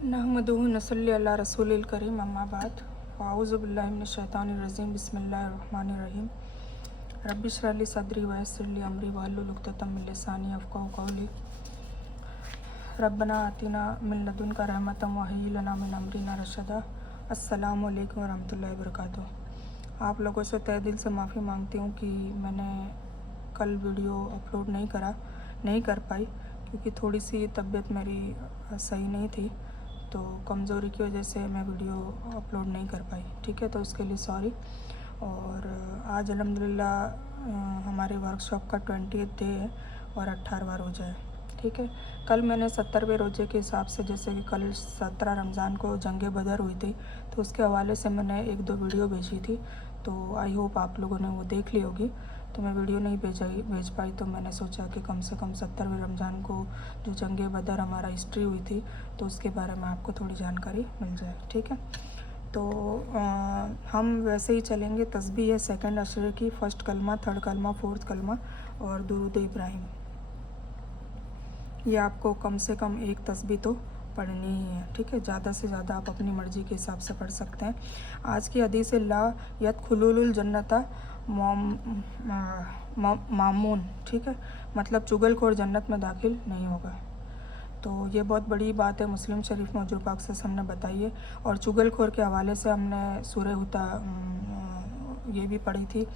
नहमदुहु नसल्ली अला रसूलिल करीम अम्मा बाद अऊज़ु बिल्लाहि मिनश शैतानिर रजीम बिस्मिल्लाहिर रहमानिर रहीम रब्बि इश्रह ली सदरी व यस्सिर ली अमरी वहलुल उक़दतम मिन लिसानी यफ़क़हू क़ौली रब्बना आतिना मिन लदुनका रहमतम व हय्यि लना मिन अमरिना रशदा। अस्सलामु अलैकुम व रहमतुल्लाहि व बरकातुहू। आप लोगों से तहे दिल से माफ़ी मांगती हूँ कि मैंने कल वीडियो अपलोड नहीं कर पाई, क्योंकि थोड़ी सी तबीयत मेरी सही नहीं थी, तो कमज़ोरी की वजह से मैं वीडियो अपलोड नहीं कर पाई। ठीक है, तो उसके लिए सॉरी। और आज अल्हम्दुलिल्लाह हमारे वर्कशॉप का 20th डे है और 18वां रोज़ा है। ठीक है, कल मैंने 70वें रोज़े के हिसाब से, जैसे कि कल 17 रमज़ान को जंग बदर हुई थी, तो उसके हवाले से मैंने 1-2 वीडियो भेजी थी, तो आई होप आप लोगों ने वो देख ली होगी। तो मैं वीडियो नहीं भेज पाई, तो मैंने सोचा कि कम से कम 70वें रमज़ान को जो जंग बदर हमारा हिस्ट्री हुई थी, तो उसके बारे में आपको थोड़ी जानकारी मिल जाए। ठीक है, तो हम वैसे ही चलेंगे। तस्बीह है सेकंड अशरे की, फर्स्ट कलमा, थर्ड कलमा, फोर्थ कलमा और दुरूद इब्राहिम। ये आपको कम से कम एक तस्बीह तो पढ़नी ही है। ठीक है, ज़्यादा से ज़्यादा आप अपनी मर्ज़ी के हिसाब से पढ़ सकते हैं। आज की हदीस ला यदखुलुल जन्नता मामून। ठीक है, मतलब चुगलखोर जन्नत में दाखिल नहीं होगा। तो ये बहुत बड़ी बात है, मुस्लिम शरीफ में हुजूर पाक से हमने बताई है। और चुगलखोर के हवाले से हमने सूरह हुता ये भी पढ़ी थी,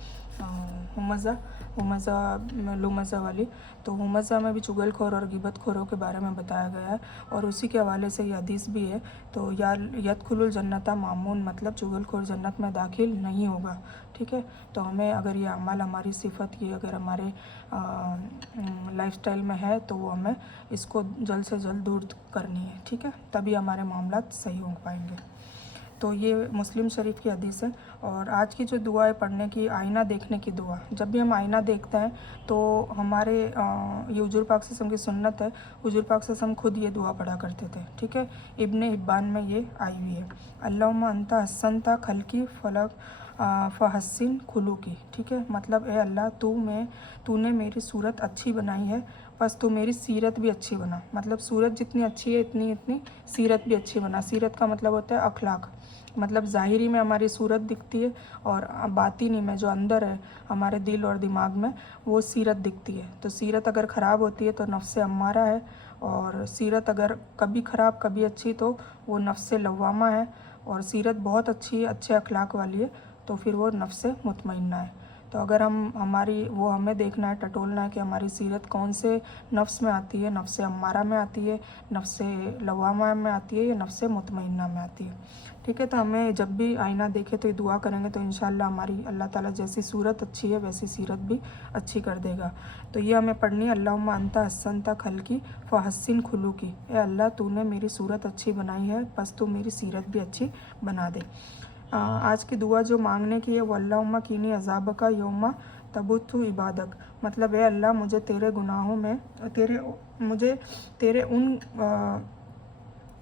हुमज़ा लुमज़ा वाली। तो हुमज़ा में भी चुगलखोर और गिबतखोरों के बारे में बताया गया है, और उसी के हवाले से ये हदीस भी है। तो या यदखुलुल जन्नता मामून, मतलब चुगलखोर जन्नत में दाखिल नहीं होगा। ठीक है, तो हमें अगर ये अमल, हमारी सिफत, ये अगर हमारे लाइफस्टाइल में है, तो वो हमें इसको जल्द से जल्द दूर करनी है। ठीक है, तभी हमारे मामलात सही हो पाएंगे। तो ये मुस्लिम शरीफ की हदीस है। और आज की जो दुआ है पढ़ने की, आईना देखने की दुआ। जब भी हम आईना देखते हैं तो हमारे ये हुजूर पाक सल्लल्लाहु अलैहि वसल्लम की सुन्नत है, हुजूर पाक सल्लल्लाहु अलैहि वसल्लम खुद ये दुआ पढ़ा करते थे। ठीक है, इब्ने हिब्बान में ये आई हुई है, अल्लाहुम्मा अंता हस्सनता खल्की फलक फ़हस्सिन खुलूकी। ठीक है, मतलब ए अल्लाह, तूने मेरी सूरत अच्छी बनाई है, बस तू मेरी सीरत भी अच्छी बना। मतलब सूरत जितनी अच्छी है, इतनी सीरत भी अच्छी बना। सीरत का मतलब होता है अखलाक, मतलब ज़ाहिरी में हमारी सूरत दिखती है, और बातिनी में जो अंदर है हमारे दिल और दिमाग में, वो सीरत दिखती है। तो सीरत अगर ख़राब होती है तो नफ्स अम्मारा है, और सीरत अगर कभी ख़राब कभी अच्छी तो वो नफ्स लव्वामा है, और सीरत बहुत अच्छी है, अच्छे अखलाक वाली है, तो फिर वो नफ्स मुतमइन्ना है। तो अगर हमें देखना है, टटोलना है कि हमारी सीरत कौन से नफ्स में आती है, नफ्स अम्मारा में आती है, नफ्स लवामा में आती है, या नफ्स मुतमइन्ना में आती है। ठीक है, तो हमें जब भी आईना देखे तो ये दुआ करेंगे, तो इंशाल्लाह हमारी अल्लाह ताला जैसी सूरत अच्छी है वैसी सीरत भी अच्छी कर देगा। तो ये हमें पढ़नी है, अल्लाहुम्मा अंता हस्सनता खल्की फ़हस्सिन खुलूकी। ए अल्लाह, तूने मेरी सूरत अच्छी बनाई है, बस तू मेरी सीरत भी अच्छी बना दे। आज की दुआ जो मांगने की है वो अल्लाहुम्मा कीनी अज़ाब का यौमा तबुत्तु इबादक। मतलब है अल्लाह, मुझे तेरे गुनाहों में, मुझे तेरे उन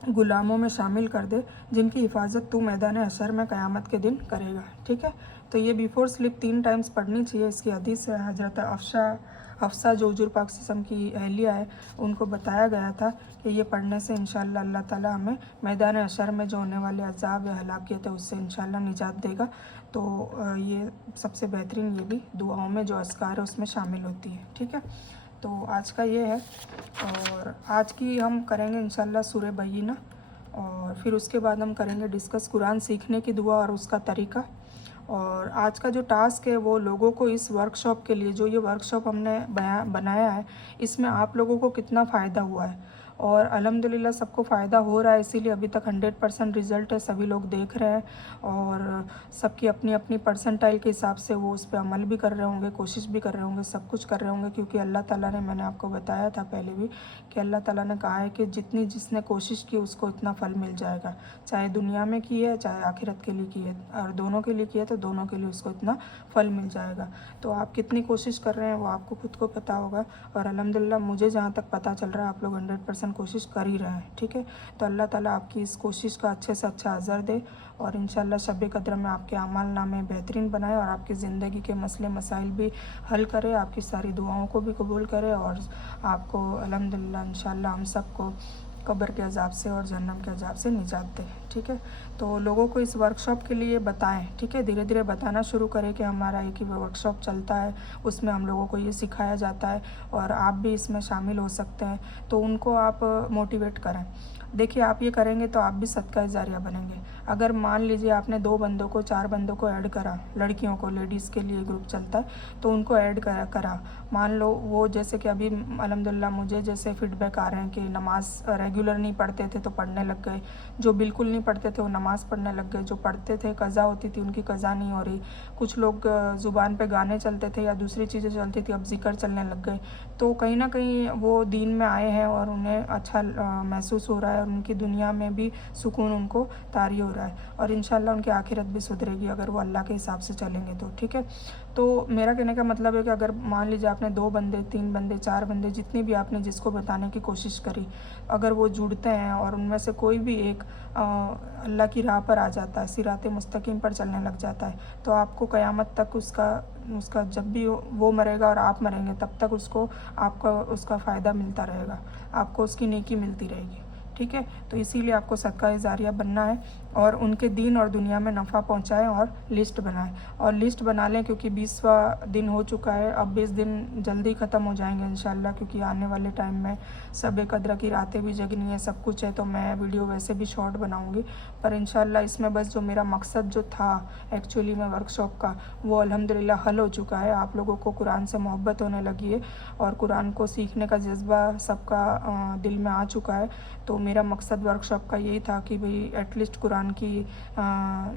गुलामों में शामिल कर दे जिनकी हिफाजत तू मैदान हशर में क़यामत के दिन करेगा। ठीक है, तो ये बिफ़ोर स्लिप 3 टाइम्स पढ़नी चाहिए। इसकी हदीस है, हज़रत हफ्सा जो हुजूर पाक सल्लल्लाहु अलैहि वसल्लम की अहलिया है, उनको बताया गया था कि ये पढ़ने से इंशाअल्लाह अल्लाह ताला हमें मैदान हशर में जो होने वाले अज़ाब या हलाकियत है उससे इंशाअल्लाह निजात देगा। तो ये सबसे बेहतरीन, ये भी दुआओं में जो अज़कार है उसमें शामिल होती है। ठीक है, तो आज का ये है। और आज की हम करेंगे इंशाल्लाह सूरह बय्यिना, और फिर उसके बाद हम करेंगे डिस्कस कुरान सीखने की दुआ और उसका तरीका। और आज का जो टास्क है वो लोगों को इस वर्कशॉप के लिए, जो ये वर्कशॉप हमने बनाया है, इसमें आप लोगों को कितना फ़ायदा हुआ है। और अल्हम्दुलिल्लाह सबको फ़ायदा हो रहा है, इसीलिए अभी तक 100% रिज़ल्ट है, सभी लोग देख रहे हैं, और सबकी अपनी अपनी परसेंटाइल के हिसाब से वो उस पर अमल भी कर रहे होंगे, कोशिश भी कर रहे होंगे, सब कुछ कर रहे होंगे। क्योंकि अल्लाह ताला ने, मैंने आपको बताया था पहले भी कि अल्लाह ताला ने कहा है कि जिसने कोशिश की उसको इतना फल मिल जाएगा, चाहे दुनिया में की है चाहे आखिरत के लिए की है, और दोनों के लिए की है तो दोनों के लिए उसको इतना फल मिल जाएगा। तो आप कितनी कोशिश कर रहे हैं वो आपको खुद को पता होगा, और अल्हम्दुलिल्लाह मुझे जहाँ तक पता चल रहा है आप लोग 100% कोशिश कर ही रहे हैं। ठीक है, तो अल्लाह ताला आपकी इस कोशिश का अच्छे से अच्छा अज़र दे, और इंशाल्लाह शब कद्र में आपके अमाल नामे बेहतरीन बनाए, और आपकी ज़िंदगी के मसले मसाइल भी हल करे, आपकी सारी दुआओं को भी कबूल करे, और आपको अल्हम्दुलिल्लाह इंशाल्लाह हम सबको قبر کے عذاب سے اور جہنم کے عذاب سے نجات دے، ٹھیک ہے۔ تو لوگوں کو اس ورکشاپ کے لیے بتائیں، ٹھیک ہے، دھیرے دھیرے بتانا شروع کریں کہ ہمارا ایک ہی ورکشاپ چلتا ہے، اس میں ہم لوگوں کو یہ سکھایا جاتا ہے اور آپ بھی اس میں شامل ہو سکتے ہیں، تو ان کو آپ موٹیویٹ کریں۔ دیکھیے آپ یہ کریں گے تو آپ بھی صدقہ جاریہ بنیں گے۔ اگر مان لیجیے آپ نے 2 بندوں کو 4 بندوں کو ایڈ کرا، لڑکیوں کو، لیڈیز کے لیے گروپ چلتا ہے تو ان کو ایڈ کرا، مان لو وہ جیسے کہ ابھی الحمدللہ مجھے جیسے فیڈ بیک آ رہے ہیں کہ نماز ریگولر نہیں پڑھتے تھے تو پڑھنے لگ گئے، جو بالکل نہیں پڑھتے تھے وہ نماز پڑھنے لگ گئے، جو پڑھتے تھے قضا ہوتی تھی ان کی قضا نہیں ہو رہی، کچھ لوگ زبان پہ گانے چلتے تھے یا دوسری چیزیں چلتی تھی اب ذکر چلنے لگ گئے، تو کہیں نہ کہیں وہ دین میں آئے ہیں اور انہیں اچھا محسوس ہو رہا ہے اور ان کی دنیا میں بھی سکون ان کو طاری ہو رہا ہے، اور انشاءاللہ ان کی آخرت بھی سدھرے گی اگر وہ اللہ کے حساب سے چلیں گے تو، ٹھیک ہے۔ تو میرا کہنے کا مطلب ہے کہ اگر مان لیجیے آپ نے 2 بندے 3 بندے 4 بندے جتنی بھی آپ نے جس کو بتانے کی کوشش کری، اگر وہ جڑتے ہیں اور ان میں سے کوئی بھی ایک اللہ کی راہ پر آ جاتا ہے، صراط مستقیم پر چلنے لگ جاتا ہے، تو آپ کو قیامت تک اس کا جب بھی وہ مرے گا اور آپ مریں گے تب تک آپ کا اس کا فائدہ ملتا رہے گا، آپ کو اس کی نیکی ملتی رہے گی، ٹھیک ہے۔ تو اسی لیے آپ کو صدقہ جاریہ بننا ہے اور ان کے دین اور دنیا میں نفع پہنچائیں اور لسٹ بنائیں، اور لسٹ بنا لیں کیونکہ 20واں دن ہو چکا ہے، اب 20 دن جلدی ختم ہو جائیں گے انشاءاللہ، کیونکہ آنے والے ٹائم میں شب قدر کی راتیں بھی جگنی ہے، سب کچھ ہے، تو میں ویڈیو ویسے بھی شارٹ بناؤں گی، پر انشاءاللہ اس میں بس جو میرا مقصد جو تھا ایکچولی میں ورکشاپ کا وہ الحمدللہ حل ہو چکا ہے، آپ لوگوں کو قرآن سے محبت ہونے لگی ہے اور قرآن کو سیکھنے کا جذبہ سب کا دل میں آ چکا ہے، تو میرا مقصد ورکشاپ کا یہی تھا کہ بھئی ایٹ لیسٹ قرآن کی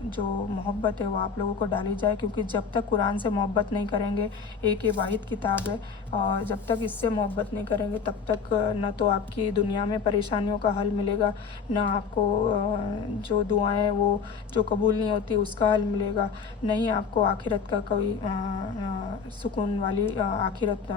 جو محبت ہے وہ آپ لوگوں کو ڈالی جائے، کیونکہ جب تک قرآن سے محبت نہیں کریں گے، ایک واحد کتاب ہے، اور جب تک اس سے محبت نہیں کریں گے تب تک نہ تو آپ کی دنیا میں پریشانیوں کا حل ملے گا، نہ آپ کو جو دعائیں وہ جو قبول نہیں ہوتی اس کا حل ملے گا، نہیں آپ کو آخرت کا کوئی سکون والی آخرت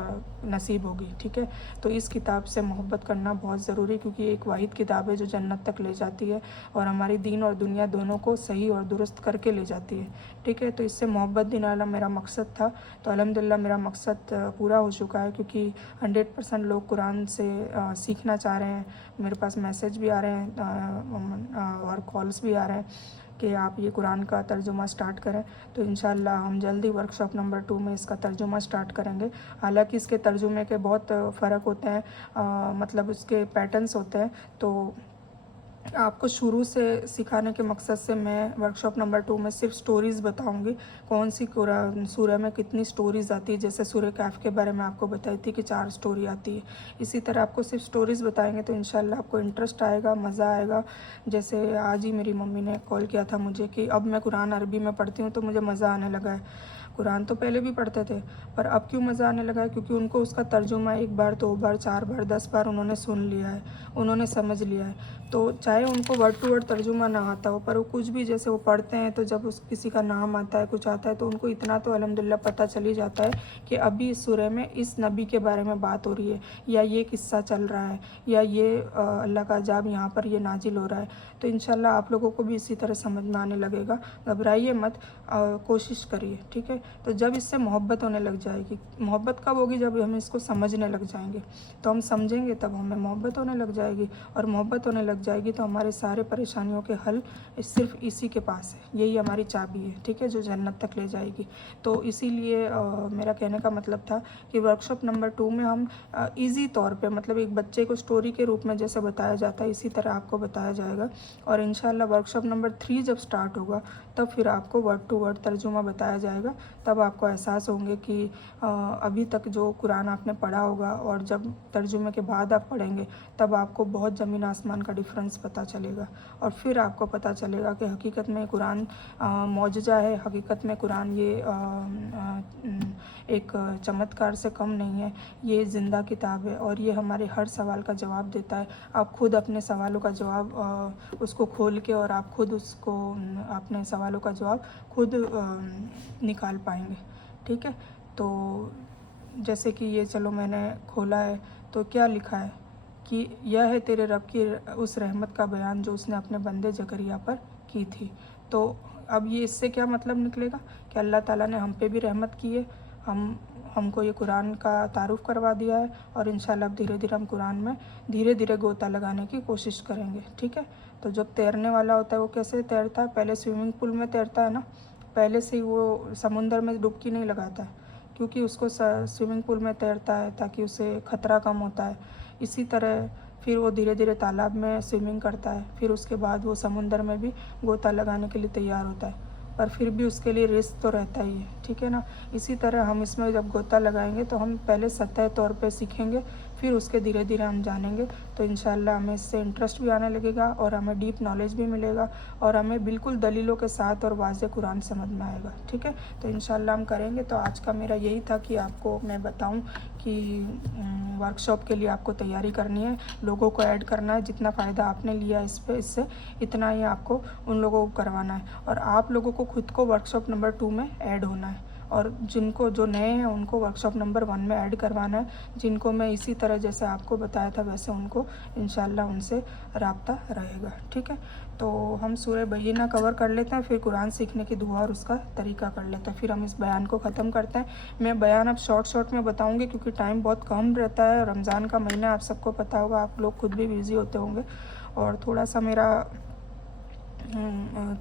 نصیب ہوگی، ٹھیک ہے۔ تو اس کتاب سے محبت کرنا بہت ضروری، کیونکہ ایک واحد کتاب ہے جو جنت تک لے جاتی ہے اور ہماری دین اور دنیا دونوں کو صحیح اور درست کر کے لے جاتی ہے، ٹھیک ہے۔ تو اس سے محبت دلانا میرا مقصد تھا، تو الحمدللہ میرا مقصد پورا ہو چکا ہے، کیونکہ 100% لوگ قرآن سے سیکھنا چاہ رہے ہیں، میرے پاس میسیج بھی آ رہے ہیں اور کالز بھی آ رہے ہیں کہ آپ یہ قرآن کا ترجمہ سٹارٹ کریں، تو انشاءاللہ ہم جلدی ورکشاپ نمبر 2 میں اس کا ترجمہ سٹارٹ کریں گے۔ حالانکہ اس کے ترجمے کے بہت فرق ہوتے ہیں، مطلب اس کے پیٹرنس ہوتے ہیں، تو آپ کو شروع سے سکھانے کے مقصد سے میں ورکشاپ نمبر 2 میں صرف سٹوریز بتاؤں گی، کون سی سورہ میں کتنی سٹوریز آتی ہے، جیسے سورہ کہف کے بارے میں آپ کو بتائی تھی کہ 4 سٹوری آتی ہے، اسی طرح آپ کو صرف سٹوریز بتائیں گے تو انشاءاللہ آپ کو انٹرسٹ آئے گا، مزہ آئے گا۔ جیسے آج ہی میری ممی نے کال کیا تھا مجھے کہ اب میں قرآن عربی میں پڑھتی ہوں تو مجھے مزہ آنے لگا ہے، قرآن تو پہلے بھی پڑھتے تھے پر اب کیوں مزہ آنے لگا ہے، کیونکہ ان کو اس کا ترجمہ 1 بار 2 بار 4 بار 10 بار انہوں نے سن لیا ہے، انہوں نے سمجھ لیا ہے، تو چاہے ان کو ورڈ ٹو ورڈ ترجمہ نہ آتا ہو پر وہ کچھ بھی جیسے وہ پڑھتے ہیں تو جب کسی کا نام آتا ہے کچھ آتا ہے تو ان کو اتنا تو الحمدللہ پتہ چل ہی جاتا ہے کہ ابھی اس سورہ میں اس نبی کے بارے میں بات ہو رہی ہے، یا یہ قصہ چل رہا ہے، یا یہ اللہ کا عذاب یہاں پر یہ نازل ہو رہا ہے، تو انشاءاللہ آپ لوگوں کو بھی اسی طرح سمجھ میں آنے لگے گا، گھبرائیے مت، کوشش کریے، ٹھیک ہے۔ تو جب اس سے محبت ہونے لگ جائے گی، محبت کب ہوگی جب ہم اس کو سمجھنے لگ جائیں گے، تو ہم سمجھیں گے تب ہمیں محبت ہونے لگ جائے گی، اور محبت ہونے لگ جائے گی تو ہمارے سارے پریشانیوں کے حل صرف اسی کے پاس ہے، یہی ہماری چابی ہے، ٹھیک ہے، جو جنت تک لے جائے گی۔ تو اسی لیے میرا کہنے کا مطلب تھا کہ ورکشاپ نمبر 2 میں ہم ایزی طور پہ، مطلب ایک بچے کو سٹوری کے روپ میں جیسے بتایا جاتا ہے اسی طرح آپ کو بتایا جائے گا، اور انشاءاللہ ورکشاپ نمبر 3 جب سٹارٹ ہوگا تب پھر آپ کو ورڈ ٹو ورڈ ترجمہ بتایا جائے گا، تب آپ کو احساس ہوں گے کہ ابھی تک جو قرآن آپ نے پڑھا ہوگا اور جب ترجمے کے بعد آپ پڑھیں گے تب آپ کو بہت زمین آسمان کا ڈفرینس پتہ چلے گا، اور پھر آپ کو پتہ چلے گا کہ حقیقت میں قرآن معجزہ ہے، حقیقت میں قرآن یہ ایک چمتکار سے کم نہیں ہے، یہ زندہ کتاب ہے اور یہ ہمارے ہر سوال کا جواب دیتا ہے۔ آپ خود اپنے سوالوں کا جواب اس کو کھول کے اور آپ خود اس کو اپنے سوالوں کا جواب خود نکال پائیں گے، ٹھیک ہے۔ تو جیسے کہ یہ چلو میں نے کھولا ہے تو کیا لکھا ہے کہ یہ ہے تیرے رب کی اس رحمت کا بیان جو اس نے اپنے بندے زکریا پر کی تھی، تو اب یہ اس سے کیا مطلب نکلے گا کہ اللہ تعالیٰ نے ہم پہ بھی رحمت کی ہے، हमको ये कुरान का तारुफ़ करवा दिया है और इंशाल्लाह अब धीरे धीरे हम कुरान में धीरे धीरे गोता लगाने की कोशिश करेंगे, ठीक है। तो जब तैरने वाला होता है वो कैसे तैरता है, पहले स्विमिंग पूल में तैरता है ना, पहले से ही वो समुंदर में डुबकी नहीं लगाता है, क्योंकि उसको स्विमिंग पूल में तैरता है ताकि उसे ख़तरा कम होता है। इसी तरह फिर वो धीरे धीरे तालाब में स्विमिंग करता है, फिर उसके बाद वो समुंदर में भी गोता लगाने के लिए तैयार होता है, पर फिर भी उसके लिए रिस्क तो रहता ही है, ठीक है ना। इसी तरह हम इसमें जब गोता लगाएंगे तो हम पहले सतह तौर पे सीखेंगे, फिर उसके धीरे धीरे हम जानेंगे, तो इंशाल्लाह हमें इससे इंटरेस्ट भी आने लगेगा और हमें डीप नॉलेज भी मिलेगा और हमें बिल्कुल दलीलों के साथ और वाज़े कुरान समझ में आएगा, ठीक है। तो इंशाल्लाह हम करेंगे। तो आज का मेरा यही था कि आपको मैं बताऊं कि वर्कशॉप के लिए आपको तैयारी करनी है, लोगों को ऐड करना है, जितना फ़ायदा आपने लिया इस पे इससे इतना ही आपको उन लोगों को करवाना है और आप लोगों को खुद को वर्कशॉप नंबर 2 में ऐड होना है और जिनको जो नए हैं उनको वर्कशॉप नंबर 1 में ऐड करवाना है, जिनको मैं इसी तरह जैसे आपको बताया था वैसे उनको इंशाल्लाह उनसे राब्ता रहेगा, ठीक है। तो हम सूरह बय्यिना कवर कर लेते हैं, फिर कुरान सीखने की दुआ और उसका तरीका कर लेते हैं, फिर हम इस बयान को ख़त्म करते हैं। मैं बयान अब शॉर्ट में बताऊँगी क्योंकि टाइम बहुत कम रहता है, रमज़ान का महीना आप सबको पता होगा, आप लोग खुद भी बिज़ी होते होंगे और थोड़ा सा मेरा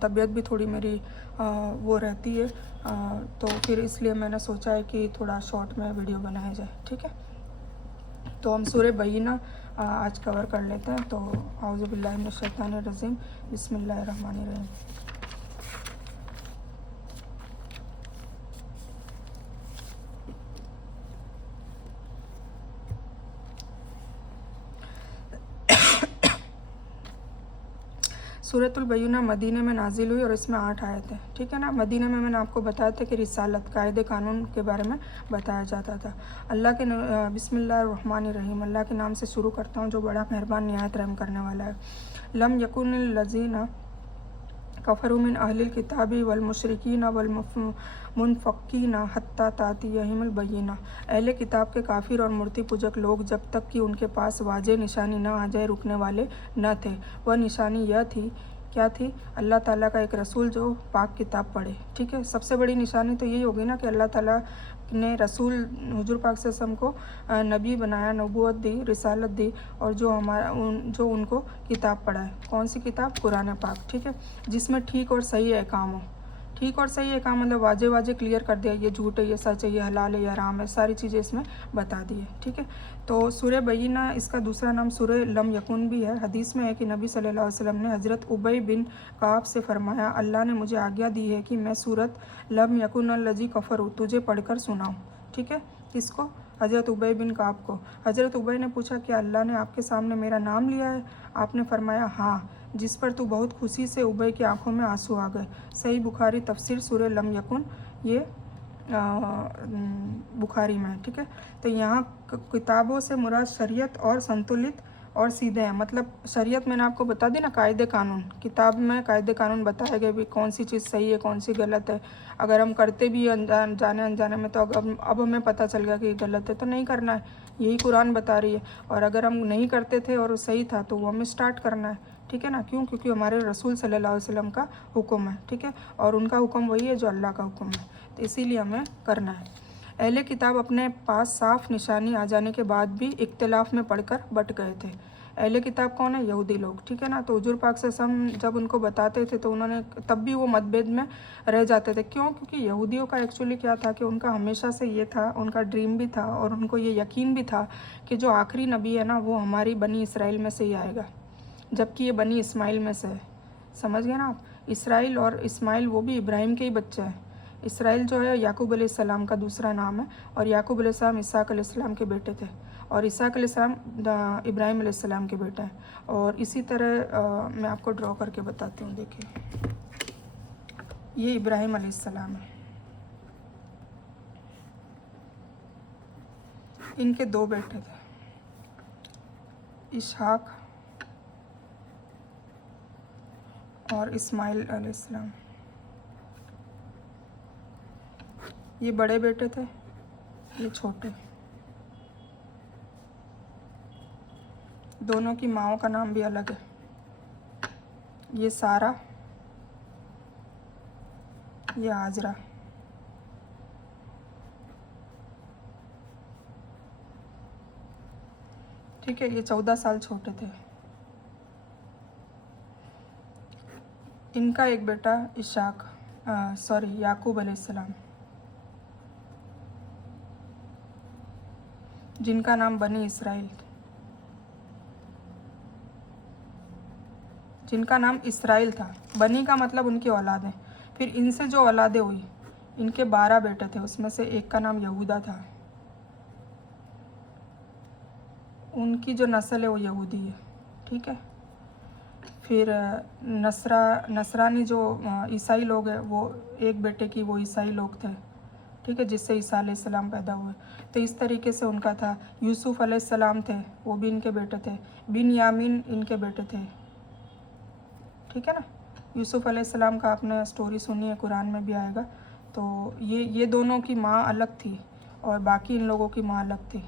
तबीयत भी थोड़ी मेरी वो रहती है, तो फिर इसलिए मैंने सोचा है कि थोड़ा शॉर्ट में वीडियो बनाया जाए, ठीक है। तो हम सूरह बय्यिना आज कवर कर लेते हैं। तो औज़ु बिल्लाहि मिनश शैतानिर रजीम, बिस्मिल्लाहिर रहमानिर रहीम। सूरतुल बय्यिना मदीने में नाजिल हुई और इसमें 8 आयत है, ठीक है ना। मदीने में मैंने आपको बताया था कि रिसालत कायदे कानून के बारे में बताया जाता था। अल्लाह के बिस्मिल्लाहिर्रहमानिर्रहीम, अल्लाह के नाम से शुरू करता हूँ जो बड़ा मेहरबान निहायत रहम करने वाला है। लम यकुनिल लज़ीना कफ़रू मिन अहलिल किताबी वल मुशरिकीना वल मुनफ़क्कीना हत्ता तातियहिमुल बय्यिना। अहले किताब के काफिर और मूर्ति पूजक लोग जब तक कि उनके पास वाज़ेह निशानी न आ जाए रुकने वाले न थे। वह निशानी यह थी, क्या थी? अल्लाह ताला का एक रसूल जो पाक किताब पढ़े, ठीक है। सबसे बड़ी निशानी तो यही होगी ना कि अल्लाह ताला ने रसूल हुजूर पाक सल्लल्लाहु अलैहि वसल्लम को नबी बनाया, नबूवत दी, रिसालत दी और जो उनको किताब पढ़ाए। कौन सी किताब? कुरान पाक, ठीक है, जिसमें ठीक और सही अहकाम हो। ठीक और सही अहकाम मतलब वाजे क्लियर कर दिया, ये झूठ है, ये सच है, ये हलाल है, ये हराम है, सारी चीज़ें इसमें बता दी है, ठीक है। तो सूरह बय्यिना, इसका दूसरा नाम सूरह लम यकुन भी है। हदीस में है कि नबी सल्लल्लाहु अलैहि वसल्लम ने हज़रत उबई बिन काब से फरमाया, अल्लाह ने मुझे आज्ञा दी है कि मैं सूरत लम यकुन लजी कफ़रू तुझे पढ़कर सुनाऊँ, ठीक है। किसको? हज़रत उबई बिन काब को। हज़रत उबई ने पूछा, क्या अल्लाह ने आपके सामने मेरा नाम लिया है? आपने फरमाया हाँ, जिस पर तू बहुत खुशी से उबई की आंखों में आंसू आ गए। सही बुखारी तफसीर सूरह लम यकुन, ये बुखारी में है, ठीक है। तो यहाँ किताबों से मुराद शरीयत और संतुलित और सीधे हैं। मतलब शरीयत मैंने आपको बता दी ना, कायदे कानून, किताब में कायदे कानून बताए गए भी कौन सी चीज़ सही है कौन सी गलत है। अगर हम करते भी जाने अनजाने में तो अब हमें पता चल गया कि गलत है तो नहीं करना है, यही कुरान बता रही है। और अगर हम नहीं करते थे और सही था तो वो हमें स्टार्ट करना है, ठीक है ना। क्यों? क्योंकि हमारे रसूल सल्लल्लाहु अलैहि वसल्लम का हुक्म है, ठीक है, और उनका हुक्म वही है जो अल्लाह का हुक्म है, तो इसीलिए हमें करना है। अहले किताब अपने पास साफ निशानी आ जाने के बाद भी इख्तिलाफ में पढ़कर बट गए थे। अहले किताब कौन है? यहूदी लोग, ठीक है ना। तो हुजूर पाक से हम जब उनको बताते थे तो उन्होंने तब भी वो मतभेद में रह जाते थे। क्यों? क्योंकि यहूदियों का एक्चुअली क्या था कि उनका हमेशा से ये था, उनका ड्रीम भी था और उनको ये यकीन भी था कि जो आखिरी नबी है ना वो हमारी बनी इसराइल में से ही आएगा, जबकि ये बनी इस्माइल में से है। समझ गए ना आप? इसराइल और इस्माइल वो भी इब्राहिम के ही बच्चे हैं। इसराइल जो है याकूब अलैहिस्सलाम का दूसरा नाम है और याकूब अलैहिस्सलाम इसहाक अलैहिस्सलाम के बेटे थे और इसहाक अलैहिस्सलाम इब्राहिम अलैहिस्सलाम के बेटे हैं। और इसी तरह मैं आपको ड्रॉ करके बताती हूँ, देखिए ये इब्राहिम अलैहिस्सलाम है, इनके 2 बेटे थे, इसहाक और इस्माइल अलैहिस्सलाम। ये बड़े बेटे थे, ये छोटे। दोनों की माँओं का नाम भी अलग है, ये सारा, ये आजरा। ठीक है। ये 14 साल छोटे थे। इनका एक बेटा याकूब अलैहिस्सलाम, जिनका नाम बनी इसराइल था। बनी का मतलब उनकी औलादें। फिर इनसे जो औलादें हुई, इनके 12 बेटे थे, उसमें से एक का नाम यहूदा था। उनकी जो नस्ल है वो यहूदी है, ठीक है। फिर नसरानी जो ईसाई लोग हैं, वो एक बेटे की वो ईसाई लोग थे, ठीक है, जिससे ईसा अलैहिस्सलाम पैदा हुए। तो इस तरीके से उनका था। यूसुफ अलैहिस्सलाम थे, वो भी इनके बेटे थे। बिन यामीन इनके बेटे थे, ठीक है ना। यूसुफ अलैहिस्सलाम का आपने स्टोरी सुनी है, कुरान में भी आएगा। तो ये दोनों की माँ अलग थी और बाकी इन लोगों की माँ अलग थी।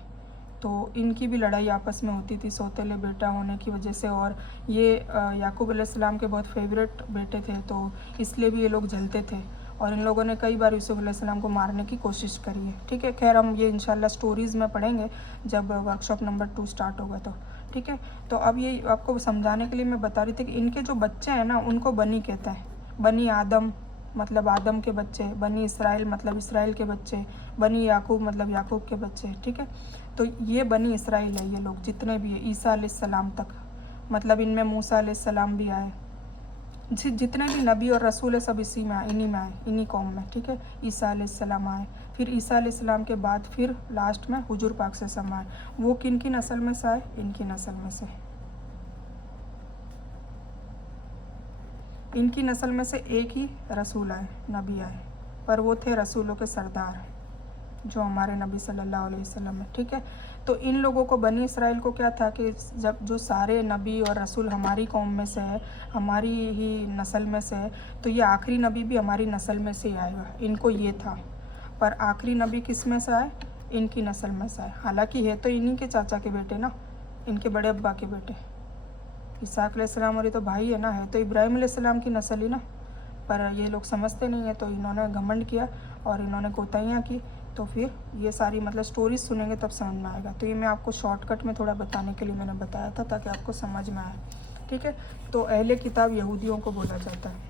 तो इनकी भी लड़ाई आपस में होती थी सौतेले बेटा होने की वजह से। और ये याकूब अलैहिस्सलाम के बहुत फेवरेट बेटे थे, तो इसलिए भी ये लोग जलते थे। और इन लोगों ने कई बार यूसुफ अलैहिस्सलाम को मारने की कोशिश करी है, ठीक है। खैर, हम ये इंशाल्लाह स्टोरीज़ में पढ़ेंगे जब वर्कशॉप नंबर 2 स्टार्ट होगा तो, ठीक है। तो अब ये आपको समझाने के लिए मैं बता रही थी कि इनके जो बच्चे हैं ना, उनको बनी कहते हैं। बनी आदम मतलब आदम के बच्चे, बनी इसराइल मतलब इसराइल के बच्चे, बनी याकूब मतलब याकूब के बच्चे, ठीक है। तो ये बनी इसराइल है, ये लोग जितने भी है ईसा अलैहिस्सलाम तक, मतलब इनमें मूसा अलैहिस्सलाम भी आए। जितने भी नबी और रसूल है सब इसी में आए, इन्हीं में आए, इन्हीं कौम में, ठीक है। ईसा अलैहिस्सलाम आए, फिर ईसा अलैहिस्सलाम के बाद फिर लास्ट में हुजूर पाक सल्लल्लाहु अलैहि वसल्लम आए। वो किन की नस्ल में से आए? इनकी नस्ल में से। इनकी नस्ल में से एक ही रसूल आए, नबी आए, पर वो थे रसूलों के सरदार, जो हमारे नबी सल्लल्लाहु अलैहि वसल्लम है, ठीक है। तो इन लोगों को, बनी इसराइल को क्या था कि जब जो सारे नबी और रसूल हमारी कौम में से है, हमारी ही नस्ल में से है, तो ये आखिरी नबी भी हमारी नस्ल में से ही आएगा। इनको ये था, पर आखिरी नबी किस में से आए? इनकी नस्ल में से आए। हालांकि है तो इन्हीं के चाचा के बेटे ना, इनके बड़े अब्बा के बेटे। इसहाक अलैहिस्सलाम और ये तो भाई है ना, है तो इब्राहिम अलैहिस्सलाम की नस्ल ही ना, पर ये लोग समझते नहीं है, तो इन्होंने घमंड किया और इन्होंने कोताहियाँ की। तो फिर ये सारी मतलब स्टोरीज सुनेंगे तब समझ में आएगा। तो ये मैं आपको शॉर्टकट में थोड़ा बताने के लिए मैंने बताया था, ताकि आपको समझ में आए, ठीक है। तो अहले किताब यहूदियों को बोला जाता है।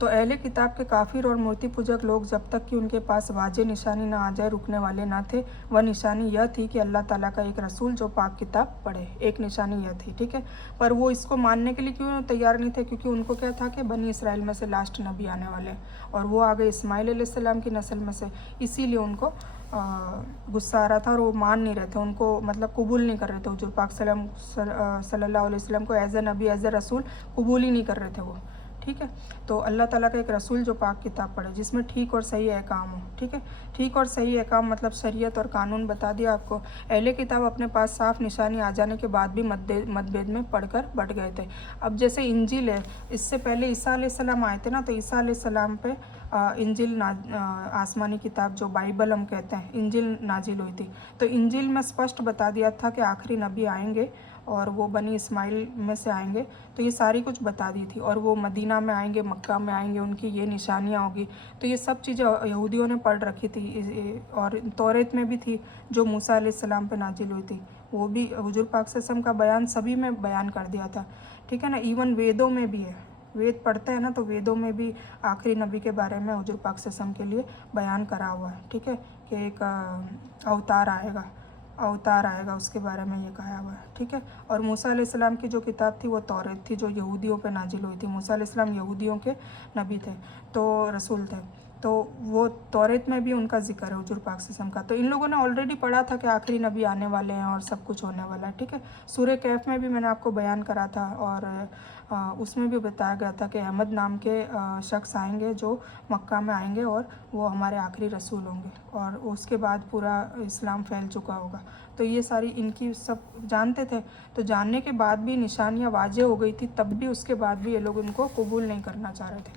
तो अहले किताब के काफिर और मूर्ति पूजक लोग जब तक कि उनके पास वाजे निशानी ना आ जाए रुकने वाले ना थे। वह निशानी यह थी कि अल्लाह ताला का एक रसूल जो पाक किताब पढ़े, एक निशानी यह थी, ठीक है। पर वो इसको मानने के लिए क्यों तैयार नहीं थे? क्योंकि उनको क्या था कि बनी इसराइल में से लास्ट नबी आने वाले, और वो आ गए इस्माइल अलैहिस्सलाम की नस्ल में से, इसीलिए उनको गुस्सा आ रहा था और वो मान नहीं रहे थे, उनको मतलब कबूल नहीं कर रहे थे। हुजूर पाक सल्लल्लाहु अलैहि वसल्लम को as a Nabi, as a रसूल कबूल ही नहीं कर रहे थे वो, ठीक है। तो अल्लाह ताला का एक रसूल जो पाक किताब पढ़े, जिसमें ठीक और सही अहकाम हो, ठीक है। ठीक और सही अहकाम मतलब शरीयत और कानून बता दिया आपको। अहले किताब अपने पास साफ निशानी आ जाने के बाद भी मतभेद में पढ़कर बढ़ गए थे। अब जैसे इंजिल है, इससे पहले ईसा अलैहिस्सलाम आए थे ना, तो ईसा अलैहिस्सलाम पे इंजिल आसमानी किताब जो बाइबल हम कहते हैं, इंजिल नाजिल हुई थी। तो इंजिल में स्पष्ट बता दिया था कि आखिरी नबी आएंगे और वो बनी इस्माइल में से आएंगे, तो ये सारी कुछ बता दी थी। और वो मदीना में आएंगे, मक्का में आएंगे, उनकी ये निशानियाँ होगी। तो ये सब चीज़ें यहूदियों ने पढ़ रखी थी, और तौरेत में भी थी जो मूसा अलैहिस्सलाम पे नाजिल हुई थी, वो भी हुजूर पाक सल्लल्लाहु अलैहि वसल्लम का बयान सभी में बयान कर दिया था, ठीक है ना। इवन वेदों में भी है, वेद पढ़ते हैं ना, तो वेदों में भी आखिरी नबी के बारे में हुजूर पाक सल्लल्लाहु अलैहि वसल्लम के लिए बयान करा हुआ है, ठीक है, कि एक अवतार आएगा, उसके बारे में ये कहा हुआ है, ठीक है। और मूसा अलैहिस्सलाम की जो किताब थी वो तौरेत थी, जो यहूदियों पे नाजिल हुई थी। मूसा अलैहिस्सलाम यहूदियों के नबी थे, तो रसूल थे, तो वो तौरेत में भी उनका जिक्र है हुजूर पाक सल्लल्लाहु अलैहि वसल्लम का। तो इन लोगों ने ऑलरेडी पढ़ा था कि आखिरी नबी आने वाले हैं और सब कुछ होने वाला है, ठीक है। सूरह कैफ में भी मैंने आपको बयान करा था, और उसमें भी बताया गया था कि अहमद नाम के शख्स आएंगे जो मक्का में आएंगे, और वो हमारे आखिरी रसूल होंगे, और उसके बाद पूरा इस्लाम फैल चुका होगा। तो ये सारी इनकी सब जानते थे। तो जानने के बाद भी निशानियाँ वाज़ेह हो गई थी, तब भी उसके बाद भी ये लोग उनको कबूल नहीं करना चाह रहे थे।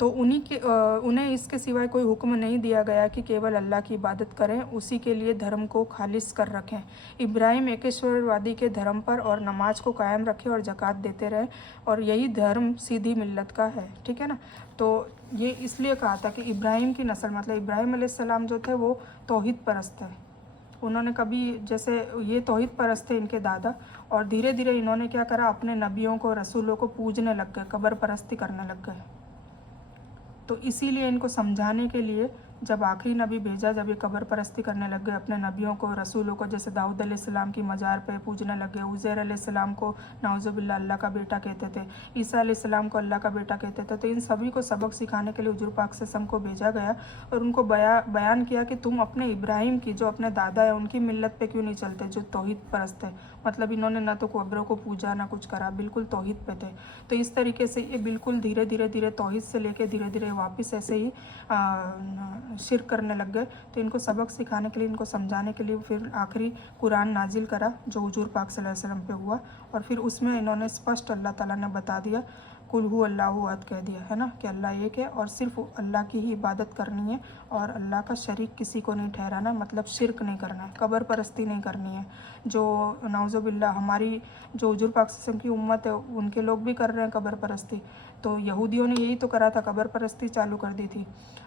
तो उन्हें इसके सिवाय कोई हुक्म नहीं दिया गया कि केवल अल्लाह की इबादत करें, उसी के लिए धर्म को खालिस कर रखें। इब्राहिम एकेश्वरवादी के धर्म पर और नमाज को कायम रखें और ज़कात देते रहें, और यही धर्म सीधी मिल्लत का है, ठीक है ना। तो ये इसलिए कहा था कि इब्राहिम की नस्ल, मतलब इब्राहिम अलैहिस्सलाम जो थे वो तौहीद परस्त थे, انہوں نے کبھی جیسے یہ توحید پرست تھے ان کے دادا، اور دھیرے دھیرے انہوں نے کیا کرا، اپنے نبیوں کو رسولوں کو پوجنے لگ گئے، قبر پرستی کرنے لگ گئے۔ تو اسی لیے ان کو سمجھانے کے لیے جب آخری نبی بھیجا، جب یہ قبر پرستی کرنے لگ گئے اپنے نبیوں کو رسولوں کو، جیسے داؤد علیہ السلام کی مزار پہ پوجنے لگ گئے، عزیر علیہ السلام کو نعوذ باللہ اللہ کا بیٹا کہتے تھے، عیسیٰ علیہ السلام کو اللہ کا بیٹا کہتے تھے، تو ان سبھی کو سبق سکھانے کے لیے حضور پاک صلی اللہ علیہ وسلم کو بھیجا گیا اور ان کو بیان کیا کہ تم اپنے ابراہیم کی جو اپنے دادا ہے ان کی ملت پہ کیوں نہیں چلتے جو توحید پرست ہے، مطلب انہوں نے نہ تو قبروں کو پوجا نہ کچھ کرا، بالکل توحید پہ تھے۔ تو اس طریقے سے یہ بالکل دھیرے دھیرے توحید سے لے کے دھیرے دھیرے واپس ایسے ہی شرک کرنے لگ گئے۔ تو ان کو سبق سکھانے کے لیے، ان کو سمجھانے کے لیے پھر آخری قرآن نازل کرا جو حضور پاک صلی اللہ علیہ وسلم پہ ہوا، اور پھر اس میں انہوں نے اسپشٹ اللہ تعالیٰ نے بتا دیا، قل هو اللہ احد کہہ دیا ہے نا، کہ اللہ ایک ہے اور صرف اللہ کی ہی عبادت کرنی ہے اور اللہ کا شریک کسی کو نہیں ٹھہرانا، مطلب شرک نہیں کرنا ہے، قبر پرستی نہیں کرنی ہے، جو نعوذ باللہ ہماری جو حضور پاک صلی اللہ علیہ وسلم کی امت ہے ان کے لوگ بھی کر رہے ہیں قبر پرستی۔ تو یہودیوں نے یہی تو کرا تھا، قبر پرستی چالو کر دی تھی،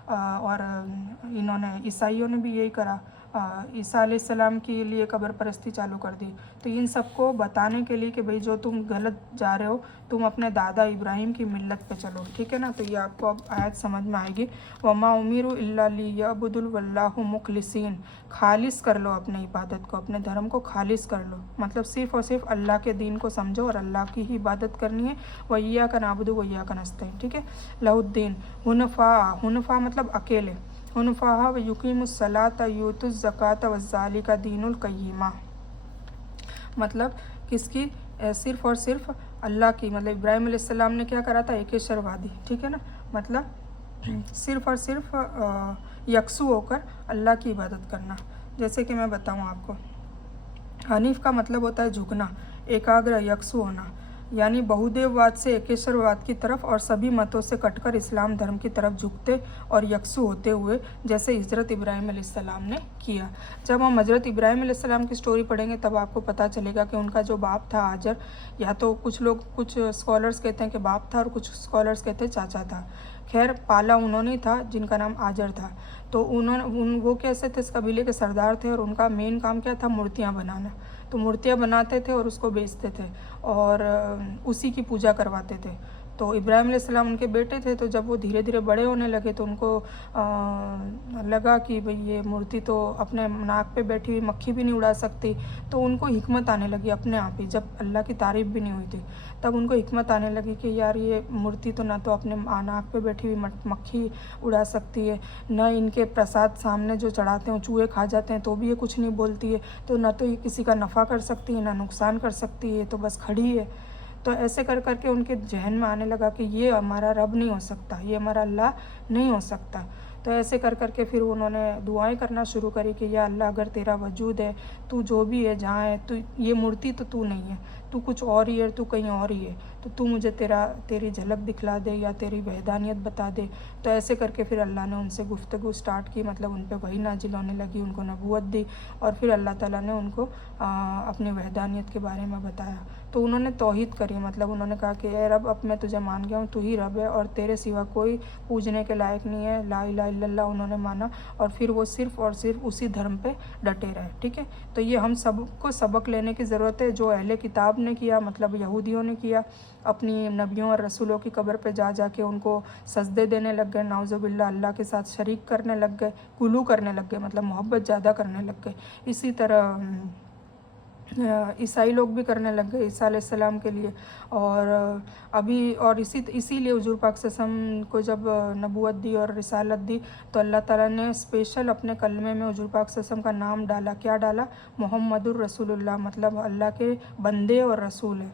اور انہوں نے عیسائیوں نے بھی یہی کرا، عیسیٰ علیہ السلام کے لیے قبر پرستی چالو کر دی۔ تو ان سب کو بتانے کے لیے کہ بھئی جو تم غلط جا رہے ہو، تم اپنے دادا ابراہیم کی ملت پہ چلو، ٹھیک ہے نا۔ تو یہ آپ کو اب آیت سمجھ میں آئے گی، وَمَا أُمِرُوا إِلَّا لِيَعْبُدُوا اللَّهَ مُخْلِصِينَ، خالص کر لو اپنے عبادت کو، اپنے دھرم کو خالص کر لو، مطلب صرف اور صرف اللہ کے دین کو سمجھو اور اللہ کی ہی عبادت کرنی ہے، وَإِيَّاكَ نَعْبُدُ وَإِيَّاكَ نَسْتَعِينُ، ٹھیک ہے۔ لَهُ الدِّينُ حُنَفَاءَ، حنفاء مطلب اکیلے، حنفاء وَيُقِيمُوا الصَّلَاةَ وَيُؤْتُوا الزَّكَاةَ وَذَلِكَ دِينُ الْقَيِّمَةِ، مطلب کس کی، صرف اور صرف اللہ کی، مطلب ابراہیم علیہ السلام نے کیا کرا تھا، ایکیشور وادی، ٹھیک ہے نا، مطلب صرف اور صرف یکسو ہو کر اللہ کی عبادت کرنا۔ جیسے کہ میں بتاؤں آپ کو، حنیف کا مطلب ہوتا ہے جھکنا، ایکاگر یکسو ہونا، یعنی بہودیو واد سے ایکیشور واد کی طرف اور سبھی متوں سے کٹ کر اسلام دھرم کی طرف جھکتے اور یکسو ہوتے ہوئے، جیسے حضرت ابراہیم علیہ السلام نے کیا۔ جب ہم حضرت ابراہیم علیہ السلام کی سٹوری پڑھیں گے تب آپ کو پتہ چلے گا کہ ان کا جو باپ تھا حاجر، یا تو کچھ اسکالرس کہتے ہیں کہ باپ تھا اور کچھ اسکالرس کہتے ہیں چاچا تھا، خیر پالا انہوں نے تھا جن کا نام حاجر تھا۔ تو وہ کیسے تھے، اس قبیلے کے سردار تھے اور ان کا مین کام کیا تھا، مورتیاں بنانا۔ تو مورتیاں بناتے تھے اور اس کو بیچتے تھے اور اسی کی پوجا کرواتے تھے۔ تو ابراہیم علیہ السلام ان کے بیٹے تھے، تو جب وہ دھیرے دھیرے بڑے ہونے لگے تو ان کو لگا کہ بھئی یہ مورتی تو اپنے ناک پہ بیٹھی ہوئی مکھی بھی نہیں اڑا سکتی، تو ان کو حکمت آنے لگی اپنے آپ ہی، جب اللہ کی تعریف بھی نہیں ہوئی تھی تب ان کو حکمت آنے لگی کہ یار یہ مورتی تو نہ تو اپنے ناک پہ بیٹھی ہوئی مکھی اڑا سکتی ہے، نہ ان کے پرساد سامنے جو چڑھاتے ہیں چوہے کھا جاتے ہیں تو بھی یہ کچھ نہیں بولتی ہے، تو نہ تو یہ کسی کا نفع کر سکتی ہے نہ نقصان کر سکتی ہے، تو بس کھڑی ہے۔ تو ایسے کر کر کے ان کے ذہن میں آنے لگا کہ یہ ہمارا رب نہیں ہو سکتا، یہ ہمارا اللہ نہیں ہو سکتا۔ تو ایسے کر کر کے پھر انہوں نے دعائیں کرنا شروع کری کہ یا اللہ اگر تیرا وجود ہے، تو جو بھی ہے جہاں ہے، تو یہ مورتی تو نہیں ہے، تو کچھ اور ہی ہے، تو کہیں اور ہی ہے، تو مجھے تیری جھلک دکھلا دے یا تیری وحدانیت بتا دے۔ تو ایسے کر کے پھر اللہ نے ان سے گفتگو سٹارٹ کی، مطلب ان پہ وحی نازل ہونے لگی، ان کو نبوت دی اور پھر اللہ تعالیٰ نے ان کو اپنی وحدانیت کے بارے میں بتایا۔ تو انہوں نے توحید کری، مطلب انہوں نے کہا کہ اے رب اب میں تجھے مان گیا ہوں، تو ہی رب ہے اور تیرے سوا کوئی پوجنے کے لائق نہیں ہے، لا الہ الا اللہ انہوں نے مانا، اور پھر وہ صرف اور صرف اسی دھرم پہ ڈٹے رہے، ٹھیک ہے۔ تو یہ ہم سب کو سبق لینے کی ضرورت ہے، جو اہل کتاب نے کیا، مطلب یہودیوں نے کیا، اپنی نبیوں اور رسولوں کی قبر پہ جا کے ان کو سجدے دینے لگ گئے، نعوذ باللہ اللہ کے ساتھ شریک کرنے لگ گئے، غلو کرنے لگ گئے، مطلب محبت زیادہ کرنے لگ گئے۔ اسی طرح عیسائی لوگ بھی کرنے لگ گئے عیسیٰ علیہ السلام کے لیے، اور اسی لیے حضور پاک صلی اللہ علیہ وسلم کو جب نبوت دی اور رسالت دی تو اللہ تعالیٰ نے اسپیشل اپنے کلمے میں حضور پاک صلی اللہ علیہ وسلم کا نام ڈالا، کیا ڈالا، محمد الرسول اللہ، مطلب اللہ کے بندے اور رسول ہیں۔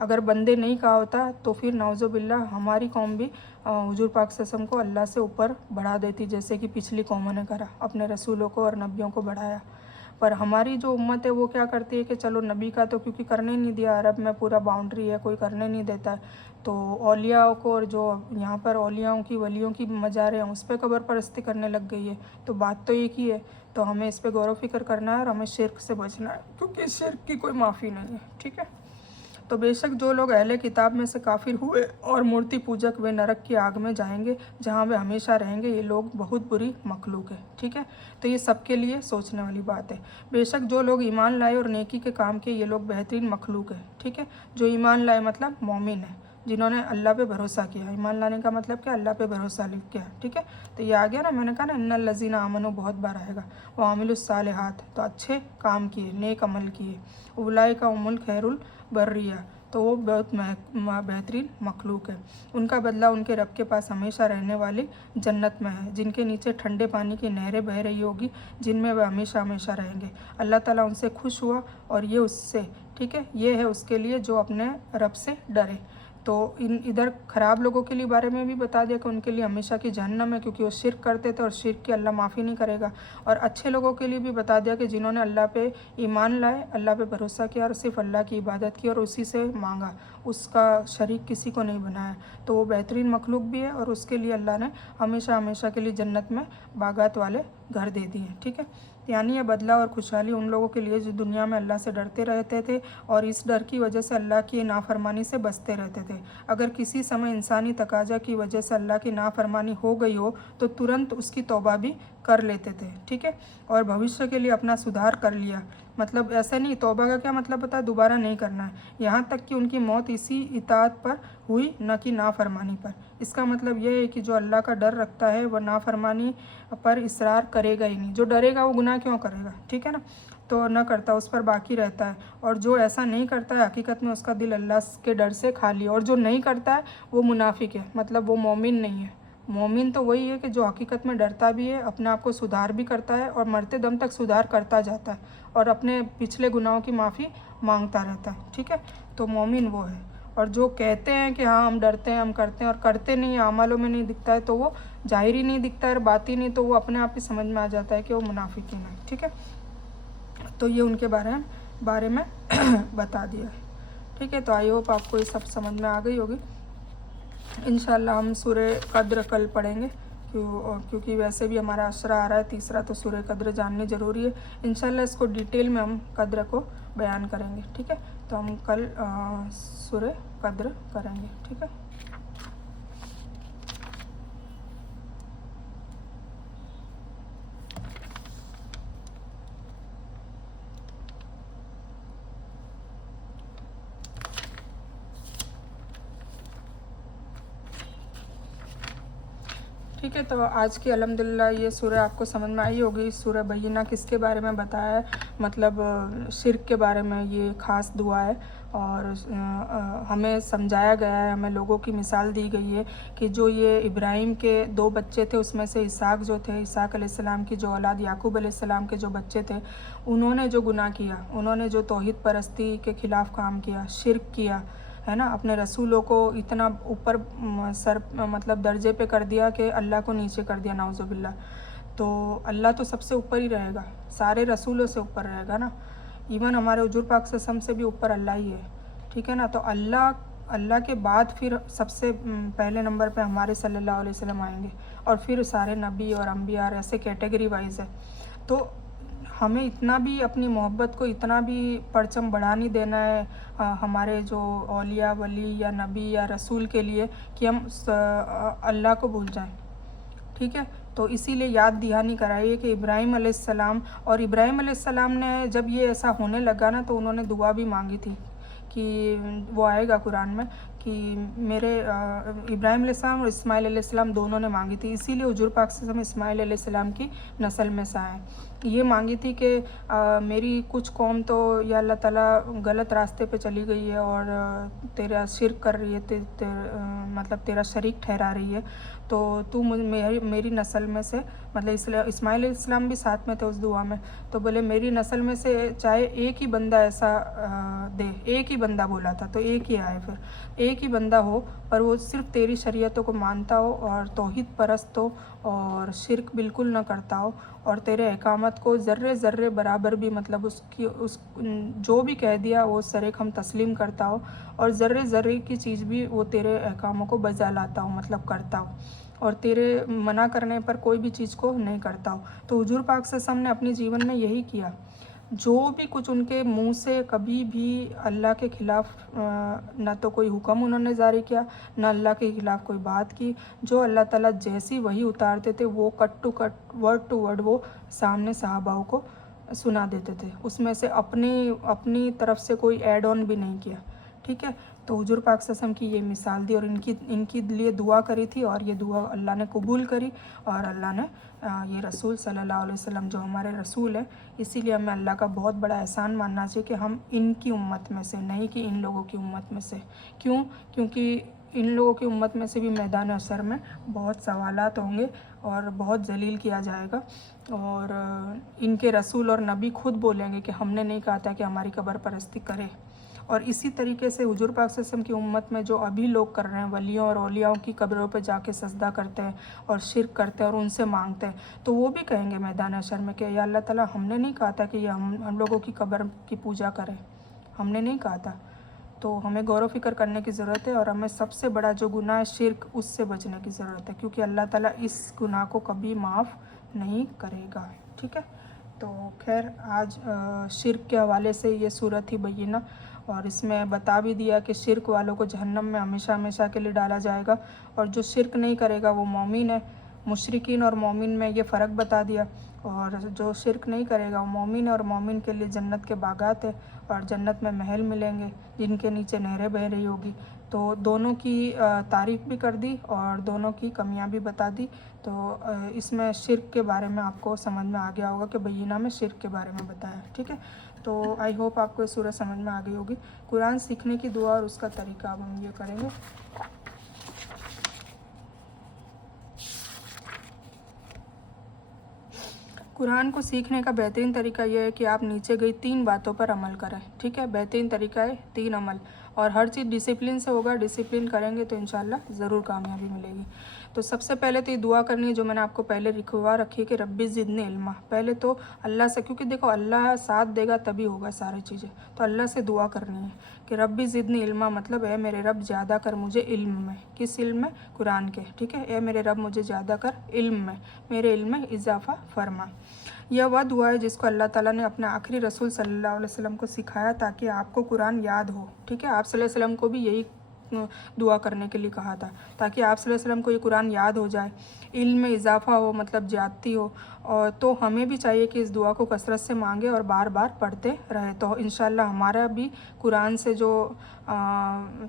اگر بندے نہیں کہا ہوتا تو پھر نعوذ باللہ ہماری قوم بھی حضور پاک صلی اللہ علیہ وسلم کو اللہ سے اوپر بڑھا دیتی، جیسے کہ پچھلی قوموں نے کرا، اپنے رسولوں کو اور نبیوں کو بڑھایا۔ پر ہماری جو امت ہے وہ کیا کرتی ہے کہ چلو نبی کا تو کیونکہ کرنے نہیں دیا، عرب میں پورا باؤنڈری ہے، کوئی کرنے نہیں دیتا ہے، تو اولیاء کو، اور جو یہاں پر اولیاءوں کی ولیوں کی مزاریں ہیں اس پہ قبر پرستی کرنے لگ گئی ہے۔ تو بات تو ایک ہی ہے، تو ہمیں اس پہ غور و فکر کرنا ہے اور ہمیں شرک سے بچنا ہے، کیونکہ شرک کی کوئی معافی نہیں ہے، ٹھیک ہے۔ तो बेशक जो लोग अहले किताब में से काफिर हुए और मूर्ति पूजक वे नरक की आग में जाएंगे जहाँ वे हमेशा रहेंगे, ये लोग बहुत बुरी मखलूक है। ठीक है, तो ये सबके लिए सोचने वाली बात है। बेशक जो लोग ईमान लाए और नेकी के काम किए, ये लोग बेहतरीन मखलूक है। ठीक है, जो ईमान लाए मतलब मोमिन है, जिन्होंने अल्लाह पे भरोसा किया। ईमान लाने का मतलब क्या, अल्लाह पे भरोसा किया। ठीक है, तो ये आ गया ना, मैंने कहा ना इन्नल लज़ीना आमनू बहुत बार आएगा, वो आमिलुस सालिहात, तो अच्छे काम किए, नेक अमल किए, उलाइका उमुल खैरुल बर्रिया, तो वो बहुत बेहतरीन मखलूक है। उनका बदला उनके रब के पास हमेशा रहने वाली जन्नत में है, जिनके नीचे ठंडे पानी की नहरें बह रही होगी, जिनमें वे हमेशा हमेशा रहेंगे। अल्लाह ताला उनसे खुश हुआ और ये उससे, ठीक है, ये है उसके लिए जो अपने रब से डरे। तो इधर ख़राब लोगों के लिए बारे में भी बता दिया कि उनके लिए हमेशा की जहन्नम है, क्योंकि वो शिर्क करते थे और शिर्क की अल्लाह माफ़ी नहीं करेगा। और अच्छे लोगों के लिए भी बता दिया कि जिन्होंने अल्लाह पे ईमान लाए, अल्लाह पे भरोसा किया और सिर्फ अल्लाह की इबादत की और उसी से मांगा, उसका शरीक किसी को नहीं बनाया, तो वो बेहतरीन मखलूक भी है और उसके लिए अल्लाह ने हमेशा हमेशा के लिए जन्नत में बागात वाले घर दे दिए। ठीक है, यानी यह बदला और खुशहाली उन लोगों के लिए जो दुनिया में अल्लाह से डरते रहते थे और इस डर की वजह से अल्लाह की नाफरमानी से बचते रहते थे। अगर किसी समय इंसानी तकाजा की वजह से अल्लाह की नाफरमानी हो गई हो तो तुरंत उसकी तौबा भी कर लेते थे। ठीक है, और भविष्य के लिए अपना सुधार कर लिया। मतलब ऐसा नहीं, तौबा का क्या मतलब पता है, दोबारा नहीं करना है। यहाँ तक कि उनकी मौत इसी इताअत पर हुई, न कि नाफरमानी पर। इसका मतलब यह है कि जो अल्लाह का डर रखता है वह नाफरमानी पर इसरार करेगा ही नहीं। जो डरेगा वो गुनाह क्यों करेगा, ठीक है ना, तो न करता, उस पर बाकी रहता है। और जो ऐसा नहीं करता है हकीकत में उसका दिल अल्लाह के डर से खाली है। और जो नहीं करता है वो मुनाफिक है, मतलब वो मोमिन नहीं है। मोमिन तो वही है कि जो हकीकत में डरता भी है, अपने आप को सुधार भी करता है और मरते दम तक सुधार करता जाता है और अपने पिछले गुनाहों की माफ़ी मांगता रहता है। ठीक है, तो मोमिन वो है। और जो कहते हैं कि हाँ हम डरते हैं, हम करते हैं, और करते नहीं, अमलों में नहीं दिखता है, तो वो ज़ाहिरी नहीं दिखता है और बाती नहीं, तो वो अपने आप ही समझ में आ जाता है कि वो मुनाफिकीन है। ठीक है, तो ये उनके बारे में बता दिया है। ठीक है, तो आई होप आपको ये सब समझ में आ गई होगी। इंशाल्लाह हम सूरह कद्र कल पढ़ेंगे, क्योंकि वैसे भी हमारा अशरा आ रहा है तीसरा, तो सूरह कद्र जाननी ज़रूरी है। इंशाल्लाह इसको डिटेल में हम कद्र को बयान करेंगे। ठीक है, तो हम कल सूरह कद्र करेंगे। ठीक है, ठीक है, तो आज की अल्हम्दुलिल्लाह ये सूरह आपको समझ में आई होगी। सूरह बय्यिना किसके बारे में बताया है, मतलब शिर्क के बारे में ये ख़ास दुआ है। और हमें समझाया गया है, हमें लोगों की मिसाल दी गई है कि जो ये इब्राहिम के 2 बच्चे थे, उसमें से इसहाक जो थे, इसहाक अलैहिस्सलाम की जो औलाद याकूब अलैहिस्सलाम के जो बच्चे थे, उन्होंने जो गुनाह किया, उन्होंने जो तौहीद परस्ती के ख़िलाफ़ काम किया, शिर्क किया, है ना, अपने रसूलों को इतना ऊपर मतलब दर्जे पे कर दिया कि अल्लाह को नीचे कर दिया, नाउज़ुबिल्लाह। तो अल्लाह तो सबसे ऊपर ही रहेगा, सारे रसूलों से ऊपर रहेगा ना, इवन हमारे हुजूर पाक सल्लल्लाहु अलैहि वसल्लम से भी ऊपर अल्लाह ही है। ठीक है ना, तो अल्लाह के बाद फिर सबसे पहले नंबर पे हमारे सल्लल्लाहु अलैहि वसल्लम आएंगे और फिर सारे नबी और अम्बिया, ऐसे कैटेगरी वाइज है। तो हमें इतना भी अपनी मोहब्बत को इतना भी परचम बढ़ा नहीं देना है हमारे जो औलिया वली या नबी या रसूल के लिए कि हम अल्लाह को भूल जाएं। ठीक है, तो इसीलिए याद दहानी कराइए कि इब्राहिम अलैहिस्सलाम, और इब्राहिम अलैहिस्सलाम ने जब ये ऐसा होने लगा ना, तो उन्होंने दुआ भी मांगी थी कि वो आएगा कुरान में कि मेरे इब्राहिम अलैहिस्सलाम और इस्माइल अलैहिस्सलाम दोनों ने मांगी थी। इसीलिए हुजूर पाक सल्लल्लाहु अलैहि वसल्लम इस्माइल अलैहिस्सलाम की नस्ल में से आए। ये मांगी थी कि मेरी कुछ कौम तो या अल्लाह ताला गलत रास्ते पे चली गई है और तेरा शिर्क कर रही है, मतलब तेरा शरीक ठहरा रही है, तो तू मेरी नस्ल में से, मतलब इस्माइल अलैहिस्सलाम भी साथ में थे उस दुआ में, तो बोले मेरी नस्ल में से चाहे एक ही बंदा ऐसा दे, एक ही बंदा बोला था, तो एक ही आए, फिर एक ही बंदा हो पर वो सिर्फ तेरी शरीयतों को मानता हो और तौहीद परस्त हो और शिर्क बिल्कुल न करता हो और तेरे अहकामत को ज़र्रे ज़र्रे बराबर भी, मतलब उस जो भी कह दिया वो सरेख हम तस्लीम करता हो और ज़र्रे ज़र्रे की चीज़ भी वो तेरे अहकामों को बजा लाता हो, मतलब करता हो, और तेरे मना करने पर कोई भी चीज़ को नहीं करता हो। तो हुजूर पाक सल्लल्लाहु अलैहि वसल्लम ने अपने जीवन में यही किया। जो भी कुछ उनके मुंह से कभी भी अल्लाह के ख़िलाफ़ ना तो कोई हुक्म उन्होंने जारी किया, ना अल्लाह के ख़िलाफ़ कोई बात की। जो अल्लाह ताला जैसी वही उतारते थे वो cut to cut, word to word वो सामने सहाबाओं को सुना देते थे। उसमें से अपनी तरफ से कोई ऐड ऑन भी नहीं किया, ठीक है। तो हुजूर पाक सल्लल्लाहु अलैहि वसल्लम की ये मिसाल दी और इनकी लिए दुआ करी थी, और ये दुआ अल्लाह ने कबूल करी। और अल्लाह ने ये रसूल सल्लल्लाहु अलैहि वसल्लम जो हमारे रसूल है, इसीलिए हमें अल्लाह का बहुत बड़ा एहसान मानना चाहिए कि हम इनकी उम्मत में से, नहीं कि इन लोगों की उम्मत में से। क्यों? क्योंकि इन लोगों की उम्मत में से भी मैदान हशर में बहुत सवालात होंगे और बहुत जलील किया जाएगा। और इनके रसूल और नबी खुद बोलेंगे कि हमने नहीं कहा था कि हमारी कब्र परस्ती करे। और इसी तरीके से हुजूर पाक सल्लल्लाहु अलैहि वसल्लम की उम्मत में जो अभी लोग कर रहे हैं, वलियों और औलियाओं की कब्रों पे जाके सजदा करते हैं और शिरक करते हैं और उनसे मांगते हैं, तो वो भी कहेंगे मैदान हशर में कि या अल्लाह ताला हमने नहीं कहा था कि ये हम लोगों की कब्र की पूजा करें, हमने नहीं कहा था। तो हमें गौर फ़िक्र करने की ज़रूरत है और हमें सबसे बड़ा जो गुनाह है शिरक, उससे बचने की ज़रूरत है, क्योंकि अल्लाह ताला इस गुनाह को कभी माफ़ नहीं करेगा, ठीक है। तो खैर आज शिरक के हवाले से ये सूरत ही बय्यिना, और इसमें बता भी दिया कि शिरक वालों को जहन्नम में हमेशा हमेशा के लिए डाला जाएगा, और जो शिरक नहीं करेगा वो मोमिन है। मुशरिकीन और मोमिन में ये फ़र्क बता दिया, और जो शिरक नहीं करेगा वो मोमिन है, और मोमिन के लिए जन्नत के बागात है और जन्नत में महल मिलेंगे जिनके नीचे नहरें बह रही होगी। तो दोनों की तारीफ़ भी कर दी और दोनों की कमियां भी बता दी। तो इसमें शिरक के बारे में आपको समझ में आ गया होगा कि बय्यिना में शिरक के बारे में बताया, ठीक है। तो आई होप आपको ये सूरत समझ में आ गई होगी। कुरान सीखने की दुआ और उसका तरीका अब हम ये करेंगे। कुरान को सीखने का बेहतरीन तरीका यह है कि आप नीचे गई 3 बातों पर अमल करें, ठीक है। बेहतरीन तरीका है 3 अमल, और हर चीज़ डिसिप्लिन से होगा। डिसिप्लिन करेंगे तो इंशाल्लाह ज़रूर कामयाबी मिलेगी। तो सबसे पहले तो ये दुआ करनी है जो मैंने आपको पहले लिखवा रखी है कि रब्बी ज़िदनी इल्मा। पहले तो अल्लाह से, क्योंकि देखो अल्लाह साथ देगा तभी होगा सारी चीज़ें, तो अल्लाह से दुआ करनी है कि रब्बी ज़िदनी इल्मा, मतलब है मेरे रब ज़्यादा कर मुझे इल्म में। किस इल्म में? कुरान के, ठीक है। ए मेरे रब मुझे ज़्यादा कर इल्म में, मेरे इल्म में इजाफ़ा फरमा। यह वह दुआ है जिसको अल्लाह ताला ने अपने आखिरी रसूल सल्लल्लाहु अलैहि वसल्लम को सिखाया ताकि आपको कुरान याद हो, ठीक है। आप सल्लल्लाहु अलैहि वसल्लम को भी यही दुआ करने के लिए कहा था ताकि आप सल्लल्लाहु अलैहि वसल्लम को ये कुरान याद हो जाए, इल्म में इजाफ़ा हो, मतलब ज़्यादती हो। और तो हमें भी चाहिए कि इस दुआ को कसरत से मांगे और बार बार पढ़ते रहे, तो इंशाल्लाह हमारा भी कुरान से जो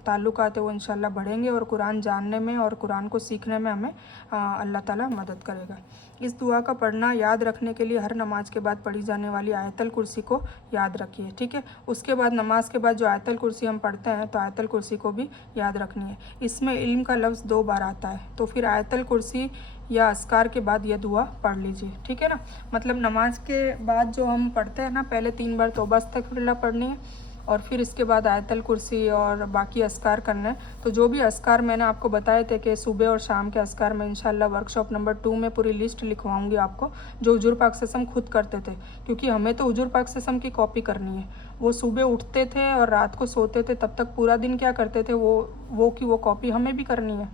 ताल्लुकात है वो इंशाल्लाह बढ़ेंगे, और कुरान जानने में और कुरान को सीखने में हमें अल्लाह ताला मदद करेगा। इस दुआ का पढ़ना याद रखने के लिए हर नमाज के बाद पढ़ी जाने वाली आयतल कुर्सी को याद रखिए, ठीक है। उसके बाद नमाज के बाद जो आयतल कुर्सी हम पढ़ते हैं तो आयतल कुर्सी को भी याद रखनी है। इसमें इल्म का लफ्ज़ 2 बार आता है, तो फिर आयतल कुर्सी या अस्कार के बाद यह दुआ पढ़ लीजिए, ठीक है ना। मतलब नमाज के बाद जो हम पढ़ते हैं ना, पहले 3 बार तौबा अस्तगफिरुल्लाह पढ़नी है और फिर इसके बाद आयतल कुर्सी और बाकी अस्कार करना है। तो जो भी अस्कार मैंने आपको बताए थे कि सुबह और शाम के अस्कार में इंशाल्लाह वर्कशॉप नंबर 2 में पूरी लिस्ट लिखवाऊंगी आपको, जो हुजूर पाक सल्लल्लाहु अलैहि वसल्लम खुद करते थे, क्योंकि हमें तो हुजूर पाक सल्लल्लाहु अलैहि वसल्लम की कॉपी करनी है। वो सुबह उठते थे और रात को सोते थे, तब तक पूरा दिन क्या करते थे वो कॉपी हमें भी करनी है।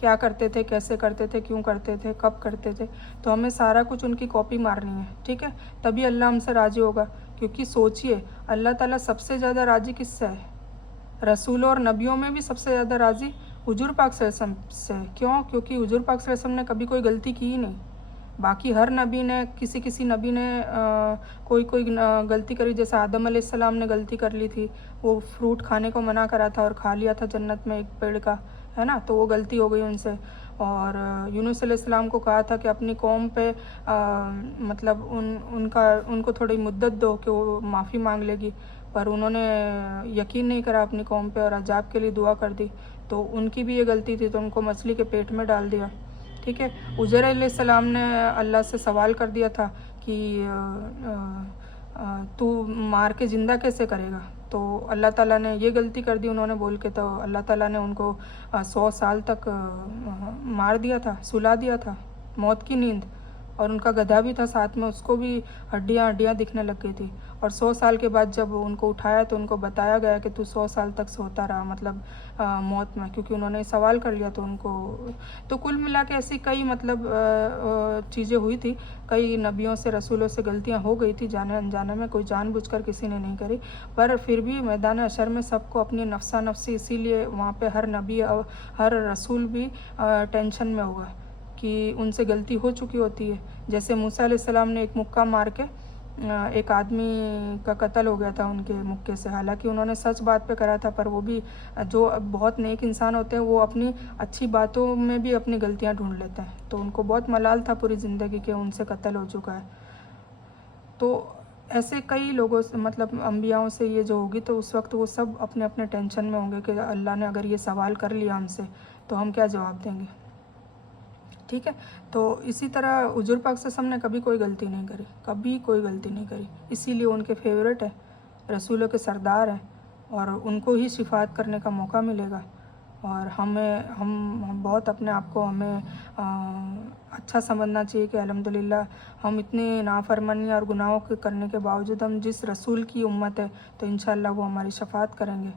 क्या करते थे, कैसे करते थे, क्यों करते थे, कब करते थे, तो हमें सारा कुछ उनकी कॉपी मारनी है, ठीक है। तभी अल्लाह हमसे राज़ी होगा। क्योंकि सोचिए अल्लाह ताला सबसे ज़्यादा राज़ी किससे है? रसूलों और नबियों में भी सबसे ज़्यादा राज़ी हुजूर पाक सल्लल्लाहु अलैहि वसल्लम से। क्यों? क्योंकि हुजूर पाक सल्लल्लाहु अलैहि वसल्लम ने कभी कोई गलती की ही नहीं। बाकी हर नबी ने किसी नबी ने कोई गलती करी, जैसे आदम अलैहिस्सलाम ने गलती कर ली थी, वो फ्रूट खाने को मना करा था और खा लिया था जन्नत में एक पेड़ का, है ना, तो वो गलती हो गई उनसे। और यूनुस अलैहिस्सलाम को कहा था कि अपनी कौम पे मतलब उनको थोड़ी मुद्दत दो कि वो माफ़ी मांग लेगी, पर उन्होंने यकीन नहीं करा अपनी कौम पे और अजाब के लिए दुआ कर दी, तो उनकी भी ये गलती थी, तो उनको मछली के पेट में डाल दिया, ठीक है। उज़ैर अलैहिस्सलाम ने अल्लाह से सवाल कर दिया था कि तू मार के ज़िंदा कैसे करेगा, तो अल्लाह ताला ने ये गलती कर दी उन्होंने बोल के, तो अल्लाह ताला ने उनको 100 साल तक मार दिया था, सुला दिया था, मौत की नींद। اور ان کا گدھا بھی تھا ساتھ میں، اس کو بھی ہڈیاں دکھنے لگ گئی تھی. اور 100 سال کے بعد جب ان کو اٹھایا تو ان کو بتایا گیا کہ تو 100 سال تک سوتا رہا، مطلب موت میں، کیونکہ انہوں نے سوال کر لیا. تو ان کو تو کل ملا کے ایسی کئی مطلب چیزیں ہوئی تھی، کئی نبیوں سے رسولوں سے غلطیاں ہو گئی تھی جانے انجانے میں، کوئی جان بوجھ کر کسی نے نہیں کری. پر پھر بھی میدان حشر میں سب کو اپنی نفسا نفسی، اسی لیے وہاں پہ ہر نبی اور ہر رسول بھی ٹینشن میں ہوگا کہ ان سے غلطی ہو چکی ہوتی ہے. جیسے موسیٰ علیہ السلام نے ایک مکہ مار کے ایک آدمی کا قتل ہو گیا تھا ان کے مکے سے، حالانکہ انہوں نے سچ بات پہ کرا تھا، پر وہ بھی جو بہت نیک انسان ہوتے ہیں وہ اپنی اچھی باتوں میں بھی اپنی غلطیاں ڈھونڈ لیتے ہیں. تو ان کو بہت ملال تھا پوری زندگی کہ ان سے قتل ہو چکا ہے. تو ایسے کئی لوگوں سے مطلب انبیاؤں سے یہ جو ہوگی تو اس وقت وہ سب اپنے اپنے ٹینشن میں ہوں گے کہ اللہ نے اگر یہ سوال کر لیا ہم سے تو ہم کیا جواب دیں گے. ٹھیک ہے. تو اسی طرح حضور پاک صلی اللہ علیہ وسلم نے کبھی کوئی غلطی نہیں کری، کبھی کوئی غلطی نہیں کری، اسی لیے ان کے فیورٹ ہے، رسولوں کے سردار ہیں، اور ان کو ہی شفاعت کرنے کا موقع ملے گا. اور ہم بہت اپنے آپ کو ہمیں اچھا سمجھنا چاہیے کہ الحمدللہ ہم اتنے نافرمانی اور گناہوں کے کرنے کے باوجود ہم جس رسول کی امت ہے تو انشاءاللہ وہ ہماری شفاعت کریں گے.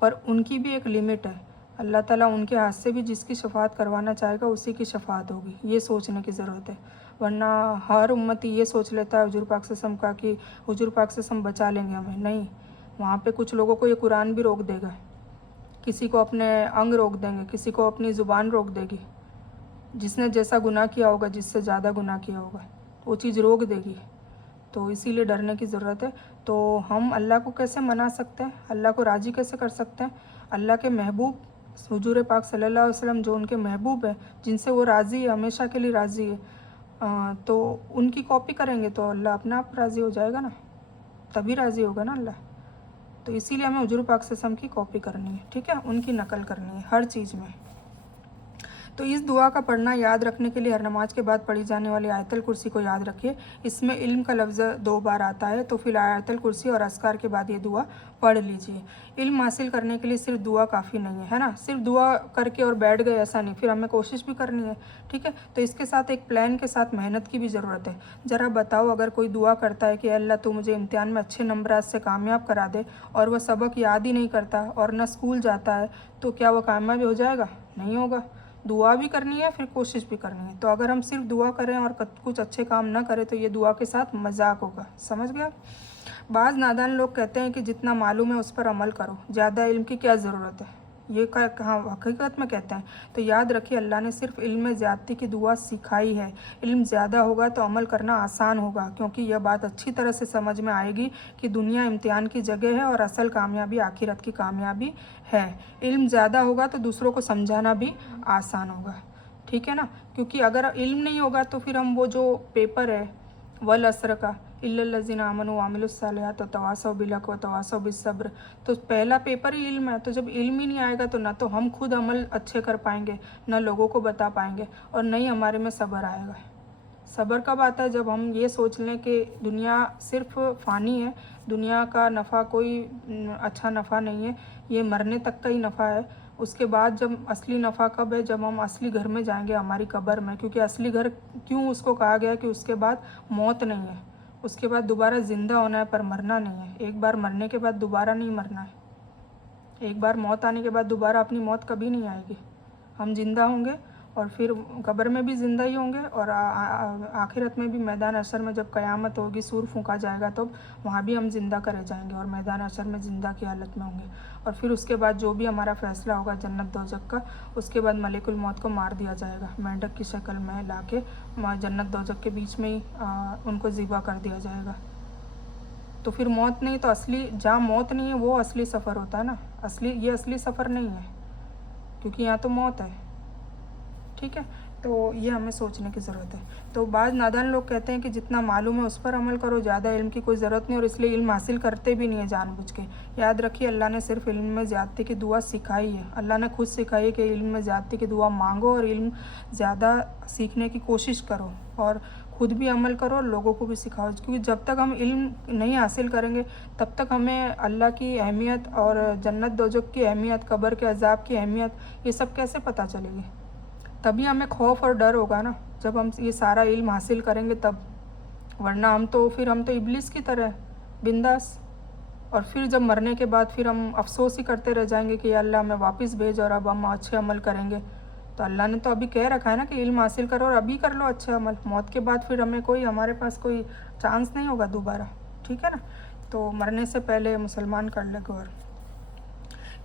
پر ان کی بھی ایک لمٹ ہے، اللہ تعالیٰ ان کے ہاتھ سے بھی جس کی شفاعت کروانا چاہے گا اسی کی شفاعت ہوگی. یہ سوچنے کی ضرورت ہے، ورنہ ہر امتی یہ سوچ لیتا ہے حضور پاک صلی اللہ علیہ وسلم کا کہ حضور پاک صلی اللہ علیہ وسلم بچا لیں گے ہمیں. نہیں، وہاں پہ کچھ لوگوں کو یہ قرآن بھی روک دے گا، کسی کو اپنے انگ روک دیں گے، کسی کو اپنی زبان روک دے گی. جس نے جیسا گناہ کیا ہوگا، جس سے زیادہ گناہ کیا ہوگا وہ چیز روک دے گی. تو اسی لیے ڈرنے کی ضرورت ہے. تو ہم اللہ کو کیسے منا سکتے ہیں، اللہ کو راضی کیسے کر سکتے ہیں؟ اللہ کے محبوب حضور پاک صلی اللہ علیہ وسلم جو ان کے محبوب ہیں، جن سے وہ راضی ہے، ہمیشہ کے لیے راضی ہے، تو ان کی کاپی کریں گے تو اللہ اپنے آپ راضی ہو جائے گا نا، تبھی راضی ہوگا نا اللہ. تو اسی لیے ہمیں حضور پاک صلی اللہ علیہ وسلم کی کاپی کرنی ہے. ٹھیک ہے، ان کی نقل کرنی ہے ہر چیز میں. تو اس دعا کا پڑھنا یاد رکھنے کے لیے ہر نماز کے بعد پڑھی جانے والی آیت الکرسی کو یاد رکھیے. اس میں علم کا لفظ 2 بار آتا ہے، تو پھر آیت الکرسی اور اذکار کے بعد یہ دعا پڑھ لیجیے. علم حاصل کرنے کے لیے صرف دعا کافی نہیں ہے نا، صرف دعا کر کے اور بیٹھ گئے ایسا نہیں، پھر ہمیں کوشش بھی کرنی ہے. ٹھیک ہے. تو اس کے ساتھ ایک پلان کے ساتھ محنت کی بھی ضرورت ہے. ذرا بتاؤ، اگر کوئی دعا کرتا ہے کہ اللہ تو مجھے امتحان میں اچھے نمبرات سے کامیاب کرا دے، اور وہ سبق یاد ہی نہیں کرتا اور نہ اسکول جاتا ہے، تو کیا وہ کامیاب ہو جائے گا؟ نہیں ہوگا. دعا بھی کرنی ہے، پھر کوشش بھی کرنی ہے. تو اگر ہم صرف دعا کریں اور کچھ اچھے کام نہ کریں تو یہ دعا کے ساتھ مذاق ہوگا. سمجھ گیا؟ بعض نادان لوگ کہتے ہیں کہ جتنا معلوم ہے اس پر عمل کرو، زیادہ علم کی کیا ضرورت ہے. یہ کہاں حقیقت میں کہتے ہیں. تو یاد رکھیے، اللہ نے صرف علم میں زیادتی کی دعا سکھائی ہے. علم زیادہ ہوگا تو عمل کرنا آسان ہوگا، کیونکہ یہ بات اچھی طرح سے سمجھ میں آئے گی کہ دنیا امتحان کی جگہ ہے اور اصل کامیابی آخرت کی کامیابی ہے. علم زیادہ ہوگا تو دوسروں کو سمجھانا بھی آسان ہوگا. ٹھیک ہے نا. کیونکہ اگر علم نہیں ہوگا تو پھر ہم وہ جو پیپر ہے والعصر کا الا الذین آمنوا وعملوا الصالحات وتواصوا بالحق وتواصوا بالصبر، تو پہلا پیپر ہی علم ہے. تو جب علم ہی نہیں آئے گا تو نہ تو ہم خود عمل اچھے کر پائیں گے، نہ لوگوں کو بتا پائیں گے، اور نہ ہی ہمارے میں صبر آئے گا. صبر کب آتا ہے؟ جب ہم یہ سوچ لیں کہ دنیا صرف فانی ہے، دنیا کا نفع کوئی اچھا نفع نہیں ہے، یہ مرنے تک کا ہی نفع ہے. اس کے بعد جب اصلی نفع کب ہے؟ جب ہم اصلی گھر میں جائیں گے، ہماری قبر میں. کیونکہ اصلی گھر کیوں اس کو کہا گیا کہ اس کے بعد موت نہیں ہے، اس کے بعد دوبارہ زندہ ہونا ہے، پر مرنا نہیں ہے. ایک بار مرنے کے بعد دوبارہ نہیں مرنا ہے. ایک بار موت آنے کے بعد دوبارہ اپنی موت کبھی نہیں آئے گی. ہم زندہ ہوں گے اور پھر قبر میں بھی زندہ ہی ہوں گے، اور آخرت میں بھی میدان حشر میں جب قیامت ہوگی، سور پھونکا جائے گا، تو وہاں بھی ہم زندہ کرے جائیں گے اور میدان حشر میں زندہ کی حالت میں ہوں گے. اور پھر اس کے بعد جو بھی ہمارا فیصلہ ہوگا جنت دوزخ کا، اس کے بعد ملک الموت کو مار دیا جائے گا، مینڈک کی شکل میں لا کے جنت دوزخ کے بیچ میں ہی ان کو ذبح کر دیا جائے گا. تو پھر موت نہیں، تو اصلی جہاں موت نہیں ہے وہ اصلی سفر ہوتا ہے نا. یہ اصلی سفر نہیں ہے، کیونکہ یہاں تو موت ہے. ٹھیک ہے. تو یہ ہمیں سوچنے کی ضرورت ہے. تو بعض نادان لوگ کہتے ہیں کہ جتنا معلوم ہے اس پر عمل کرو، زیادہ علم کی کوئی ضرورت نہیں، اور اس لیے علم حاصل کرتے بھی نہیں ہیں جان بوجھ کے. یاد رکھیے، اللہ نے صرف علم میں زیادتی کی دعا سکھائی ہے. اللہ نے خود سکھائی ہے کہ علم میں زیادتی کی دعا مانگو اور علم زیادہ سیکھنے کی کوشش کرو، اور خود بھی عمل کرو اور لوگوں کو بھی سکھاؤ. کیونکہ جب تک ہم علم نہیں حاصل کریں گے تب تک ہمیں اللہ کی اہمیت اور جنت دوزخ کی اہمیت، قبر کے عذاب کی اہمیت، یہ سب کیسے پتہ چلے گی؟ تبھی ہمیں خوف اور ڈر ہوگا نا. जब हम ये सारा इल्म हासिल करेंगे तब, वरना हम तो इब्लिस की तरह बिंदास। और फिर जब मरने के बाद फिर हम अफसोस ही करते रह जाएंगे कि या अल्लाह हमें वापस भेज और अब हम अच्छे अमल करेंगे। तो अल्लाह ने तो अभी कह रखा है ना कि इल्म हासिल करो और अभी कर लो अच्छे अमल, मौत के बाद फिर हमारे पास कोई चांस नहीं होगा दोबारा, ठीक है ना। तो मरने से पहले मुसलमान कर ले गौर।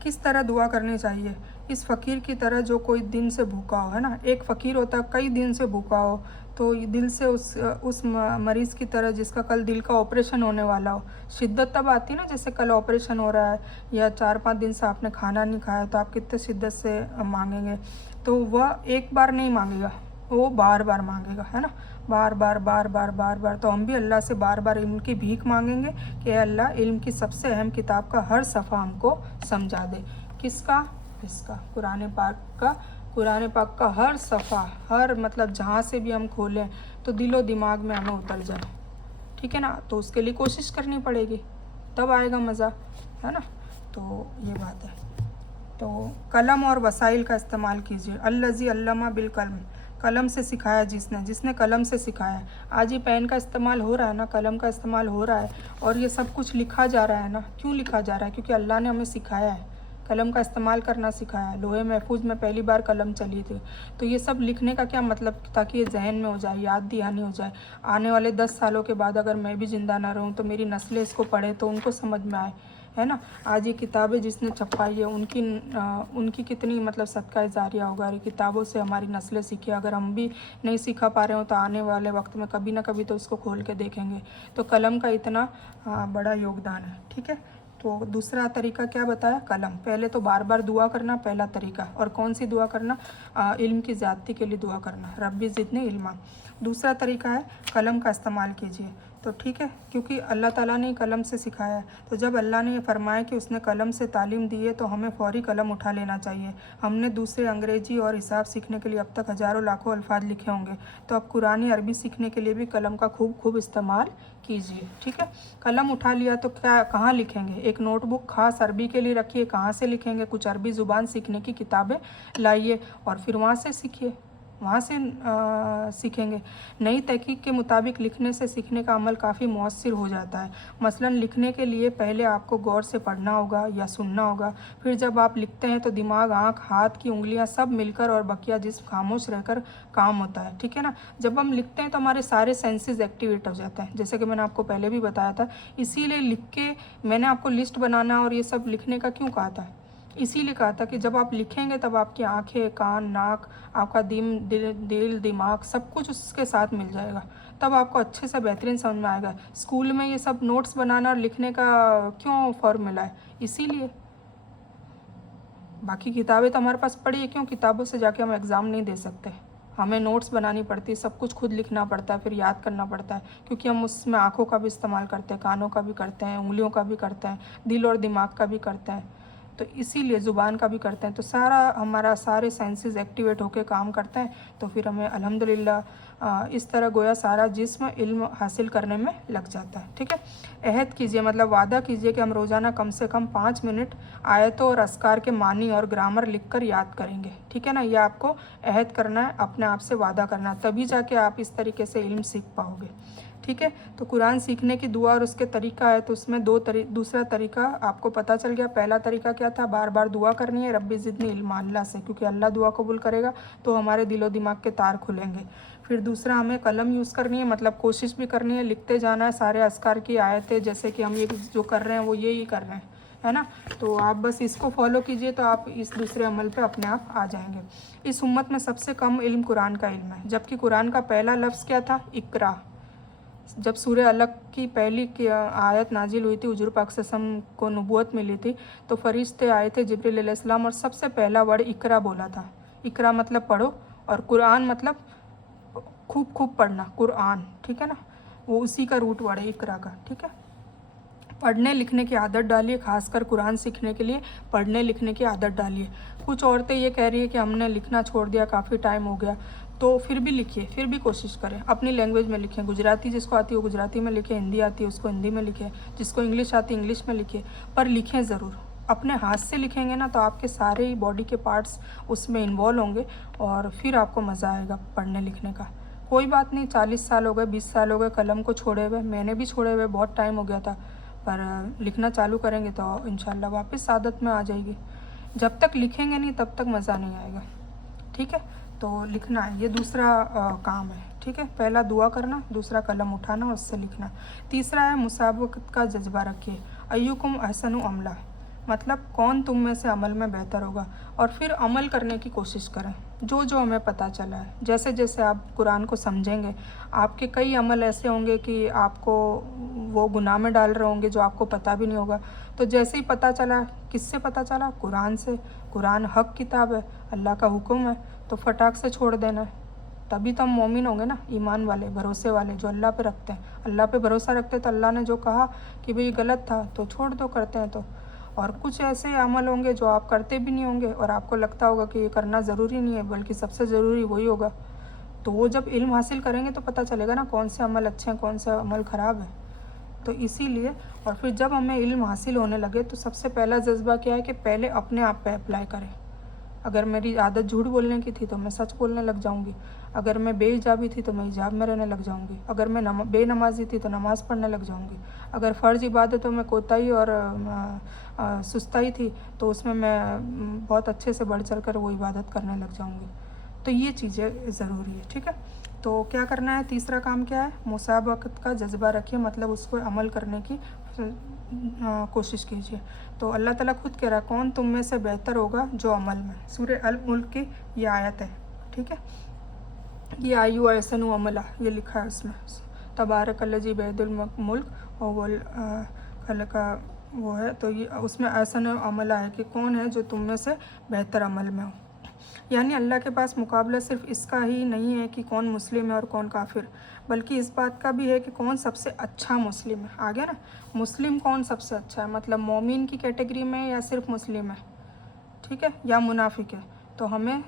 किस तरह दुआ करनी चाहिए? इस फ़कीर की तरह जो कोई दिन से भूखा हो, है ना। एक फ़कीर होता है कई दिन से भूखा हो, तो दिल से उस मरीज़ की तरह जिसका कल दिल का ऑपरेशन होने वाला हो। शिद्दत तब आती है ना जैसे कल ऑपरेशन हो रहा है, या 4-5 दिन से आपने खाना नहीं खाया, तो आप कितने शिद्दत से मांगेंगे। तो वह एक बार नहीं मांगेगा, वो बार बार मांगेगा, है ना, बार बार बार बार बार बार। तो हम भी अल्लाह से बार बार इल्म की भीख मांगेंगे कि अल्लाह इल्म की सबसे अहम किताब का हर सफ़ा हमको समझा दे। किसका? इसका कुरान पाक का हर सफ़ा, हर मतलब जहाँ से भी हम खोलें तो दिलो दिमाग में हमें उतर जाए, ठीक है ना। तो उसके लिए कोशिश करनी पड़ेगी, तब आएगा मज़ा, है ना। तो ये बात है। तो कलम और वसाइल का इस्तेमाल कीजिए। अल्लज़ी अल्लमा बिल कलम, कलम से सिखाया जिसने कलम से सिखाया। आज ये पेन का इस्तेमाल हो रहा है ना, कलम का इस्तेमाल हो रहा है, और ये सब कुछ लिखा जा रहा है ना। क्यों लिखा जा रहा है? क्योंकि अल्लाह ने हमें सिखाया है, कलम का इस्तेमाल करना सिखाया है। लोहे महफूज में पहली बार कलम चली थी। तो ये सब लिखने का क्या मतलब? ताकि ये जहन में हो जाए, याद दहानी हो जाए। आने वाले 10 सालों के बाद अगर मैं भी ज़िंदा ना रहूँ तो मेरी नस्लें इसको पढ़े तो उनको समझ में आए, है ना। आज ये किताबें जिसने छपाई है उनकी कितनी मतलब सदका जारिया होगा। ये किताबों से हमारी नस्लें सीखे। अगर हम भी नहीं सिखा पा रहे हो तो आने वाले वक्त में कभी ना कभी तो इसको खोल के देखेंगे। तो कलम का इतना बड़ा योगदान है, ठीक है। तो दूसरा तरीका क्या बताया? कलम। पहले तो बार बार दुआ करना पहला तरीका। और कौन सी दुआ करना? इल्म की ज़्यादती के लिए दुआ करना, रब्बी ज़िदनी इल्मा। दूसरा तरीका है कलम का इस्तेमाल कीजिए, तो ठीक है, क्योंकि अल्लाह ताला ने कलम से सिखाया है। तो जब अल्लाह ने ये फरमाया कि उसने कलम से तालीम दी है तो हमें फ़ौरी कलम उठा लेना चाहिए। हमने दूसरे अंग्रेज़ी और हिसाब सीखने के लिए अब तक हज़ारों लाखों अल्फाज लिखे होंगे, तो अब कुरानी अरबी सीखने के लिए भी कलम का खूब इस्तेमाल कीजिए, ठीक है। कलम उठा लिया तो कहाँ लिखेंगे? एक नोटबुक खास अरबी के लिए रखिए। कहाँ से लिखेंगे? कुछ अरबी ज़ुबान सीखने की किताबें लाइए और फिर वहाँ से सीखिए, वहाँ से सीखेंगे। नई तहकीक के मुताबिक लिखने से सीखने का अमल काफ़ी मौसर हो जाता है। मसलन लिखने के लिए पहले आपको गौर से पढ़ना होगा या सुनना होगा, फिर जब आप लिखते हैं तो दिमाग, आँख, हाथ की उंगलियां सब मिलकर और बकिया जिस्म खामोश रहकर काम होता है, ठीक है ना। जब हम लिखते हैं तो हमारे सारे सेंसेस एक्टिवेट हो जाते हैं, जैसे कि मैंने आपको पहले भी बताया था। इसीलिए लिख के मैंने आपको लिस्ट बनाना और ये सब लिखने का क्यों कहा था? इसीलिए कहा था कि जब आप लिखेंगे तब आपकी आंखें, कान, नाक, आपका दिल, दिमाग सब कुछ उसके साथ मिल जाएगा, तब आपको अच्छे से बेहतरीन समझ में आएगा। स्कूल में ये सब नोट्स बनाना और लिखने का क्यों फॉर्मूला है? इसीलिए। बाकी किताबें तो हमारे पास पड़ी है, क्यों? किताबों से जाके हम एग्ज़ाम नहीं दे सकते, हमें नोट्स बनानी पड़ती है, सब कुछ खुद लिखना पड़ता है, फिर याद करना पड़ता है, क्योंकि हम उसमें आँखों का भी इस्तेमाल करते हैं, कानों का भी करते हैं, उंगलियों का भी करते हैं, दिल और दिमाग का भी करते हैं, तो इसीलिए ज़ुबान का भी करते हैं। तो हमारा सारे सेंसेस एक्टिवेट होकर काम करते हैं, तो फिर हमें अल्हम्दुलिल्लाह इस तरह गोया सारा जिस्म इल्म हासिल करने में लग जाता है, ठीक है। अहद कीजिए, मतलब वादा कीजिए कि हम रोज़ाना कम से कम 5 मिनट आयतों और अस्कार के मानी और ग्रामर लिखकर याद करेंगे, ठीक है ना। यह आपको अहद करना है, अपने आप से वादा करना है, तभी जाके आप इस तरीके से इल्म सीख पाओगे, ठीक है। तो कुरान सीखने की दुआ और उसके तरीका है, तो उसमें दूसरा तरीका आपको पता चल गया। पहला तरीका क्या था? बार बार दुआ करनी है, रब्बी ज़िदनी इल्मा, अल्लाह से, क्योंकि अल्लाह दुआ कबूल करेगा तो हमारे दिलो दिमाग के तार खुलेंगे। फिर दूसरा, हमें कलम यूज़ करनी है, मतलब कोशिश भी करनी है, लिखते जाना है सारे अस्कार की आयतें, जैसे कि हम ये जो कर रहे हैं वो यही कर रहे हैं, है ना। तो आप बस इसको फॉलो कीजिए तो आप इस दूसरे अमल पे अपने आप आ जाएंगे। इस उम्मत में सबसे कम इल्म कुरान का इल्म है, जबकि कुरान का पहला लफ्ज़ क्या था? इकरा। जब सूरह अलग की पहली आयत नाजिल हुई थी, हुजूर पाक सल्लल्लाहु अलैहि वसल्लम को नबूवत मिली थी, तो फरिश्ते आए थे जिब्रील अलैहिस्सलाम, और सबसे पहला वर्ड इकरा बोला था। इकरा मतलब पढ़ो, और कुरान मतलब खूब पढ़ना, कुरान, ठीक है ना, वो उसी का रूट वर्ड है इकरा का, ठीक है। पढ़ने लिखने की आदत डालिए, खासकर कुरान सीखने के लिए पढ़ने लिखने की आदत डालिए। कुछ औरतें ये कह रही है कि हमने लिखना छोड़ दिया, काफ़ी टाइम हो गया, तो फिर भी लिखिए, फिर भी कोशिश करें, अपनी लैंग्वेज में लिखें। गुजराती जिसको आती है वो गुजराती में लिखे, हिंदी आती है उसको हिंदी में लिखे, जिसको इंग्लिश आती है इंग्लिश में लिखे, पर लिखें ज़रूर। अपने हाथ से लिखेंगे ना तो आपके सारे ही बॉडी के पार्ट्स उसमें इन्वॉल्व होंगे और फिर आपको मज़ा आएगा पढ़ने लिखने का, कोई बात नहीं, 40 साल हो गए, 20 साल हो गए कलम को छोड़े हुए, मैंने भी छोड़े हुए, बहुत टाइम हो गया था, पर लिखना चालू करेंगे तो इंशाल्लाह वापस आदत में आ जाएगी। जब तक लिखेंगे नहीं तब तक मज़ा नहीं आएगा, ठीक है। तो लिखना है, ये दूसरा काम है, ठीक है। पहला दुआ करना, दूसरा कलम उठाना और उससे लिखना। तीसरा है मुसाबकत का जज्बा रखिए। अय्युकुम अहसनु अमला, मतलब कौन तुम में से अमल में बेहतर होगा, और फिर अमल करने की कोशिश करें जो जो हमें पता चला है। जैसे जैसे आप कुरान को समझेंगे, आपके कई अमल ऐसे होंगे कि आपको वो गुनाह में डाल रहे होंगे जो आपको पता भी नहीं होगा। तो जैसे ही पता चला, किससे पता चला? कुरान से। कुरान हक किताब है, अल्लाह का हुक्म है, तो फटाक से छोड़ देना है। तभी तो हम मोमिन होंगे ना, ईमान वाले, भरोसे वाले, जो अल्लाह पे रखते हैं। अल्लाह पे भरोसा रखते हैं तो अल्लाह ने जो कहा कि भाई गलत था तो छोड़ दो, करते हैं तो। और कुछ ऐसे अमल होंगे जो आप करते भी नहीं होंगे और आपको लगता होगा कि ये करना ज़रूरी नहीं है, बल्कि सबसे ज़रूरी वही होगा। तो वो जब इल्म हासिल करेंगे तो पता चलेगा ना कौन से अमल अच्छे हैं, कौन सा अमल ख़राब है। तो इसीलिए, और फिर जब हमें इल्म हासिल होने लगे तो सबसे पहला जज्बा क्या है कि पहले अपने आप पे अप्लाई करें। अगर मेरी आदत झूठ बोलने की थी तो मैं सच बोलने लग जाऊंगी। अगर मैं बेहिजाबी थी तो मैं हिजाब में रहने लग जाऊंगी। अगर मैं बेनमाजी थी तो नमाज़ पढ़ने लग जाऊंगी। अगर फ़र्ज़ इबादतों में कोताही और सुस्ताई थी तो उसमें मैं बहुत अच्छे से बढ़ चढ़ कर वो इबादत करने लग जाऊंगी। तो ये चीज़ें ज़रूरी है, ठीक है। तो क्या करना है? तीसरा काम क्या है? मुसाबकत का जज्बा रखिए, मतलब उसको अमल करने की कोशिश कीजिए। तो अल्लाह ताला खुद कह रहा है कौन तुम में से बेहतर होगा जो अमल में। सूरह अल मुल्क की ये आयत है, ठीक है। ये आयु अहसनु अमला, ये लिखा है उसमें, तबारकल्लज़ी बियदिल मुल्क और वल खल का वो है। तो ये उसमें अहसन अमला है कि कौन है जो तुम में से बेहतर अमल में हो। यानी अल्लाह के पास मुकाबला सिर्फ इसका ही नहीं है कि कौन मुस्लिम है और कौन काफिर, बल्कि इस बात का भी है कि कौन सबसे अच्छा मुस्लिम है। आ गया ना, मुस्लिम कौन सबसे अच्छा है, मतलब मोमिन की कैटेगरी में या सिर्फ मुस्लिम है, ठीक है, या मुनाफिक है। तो हमें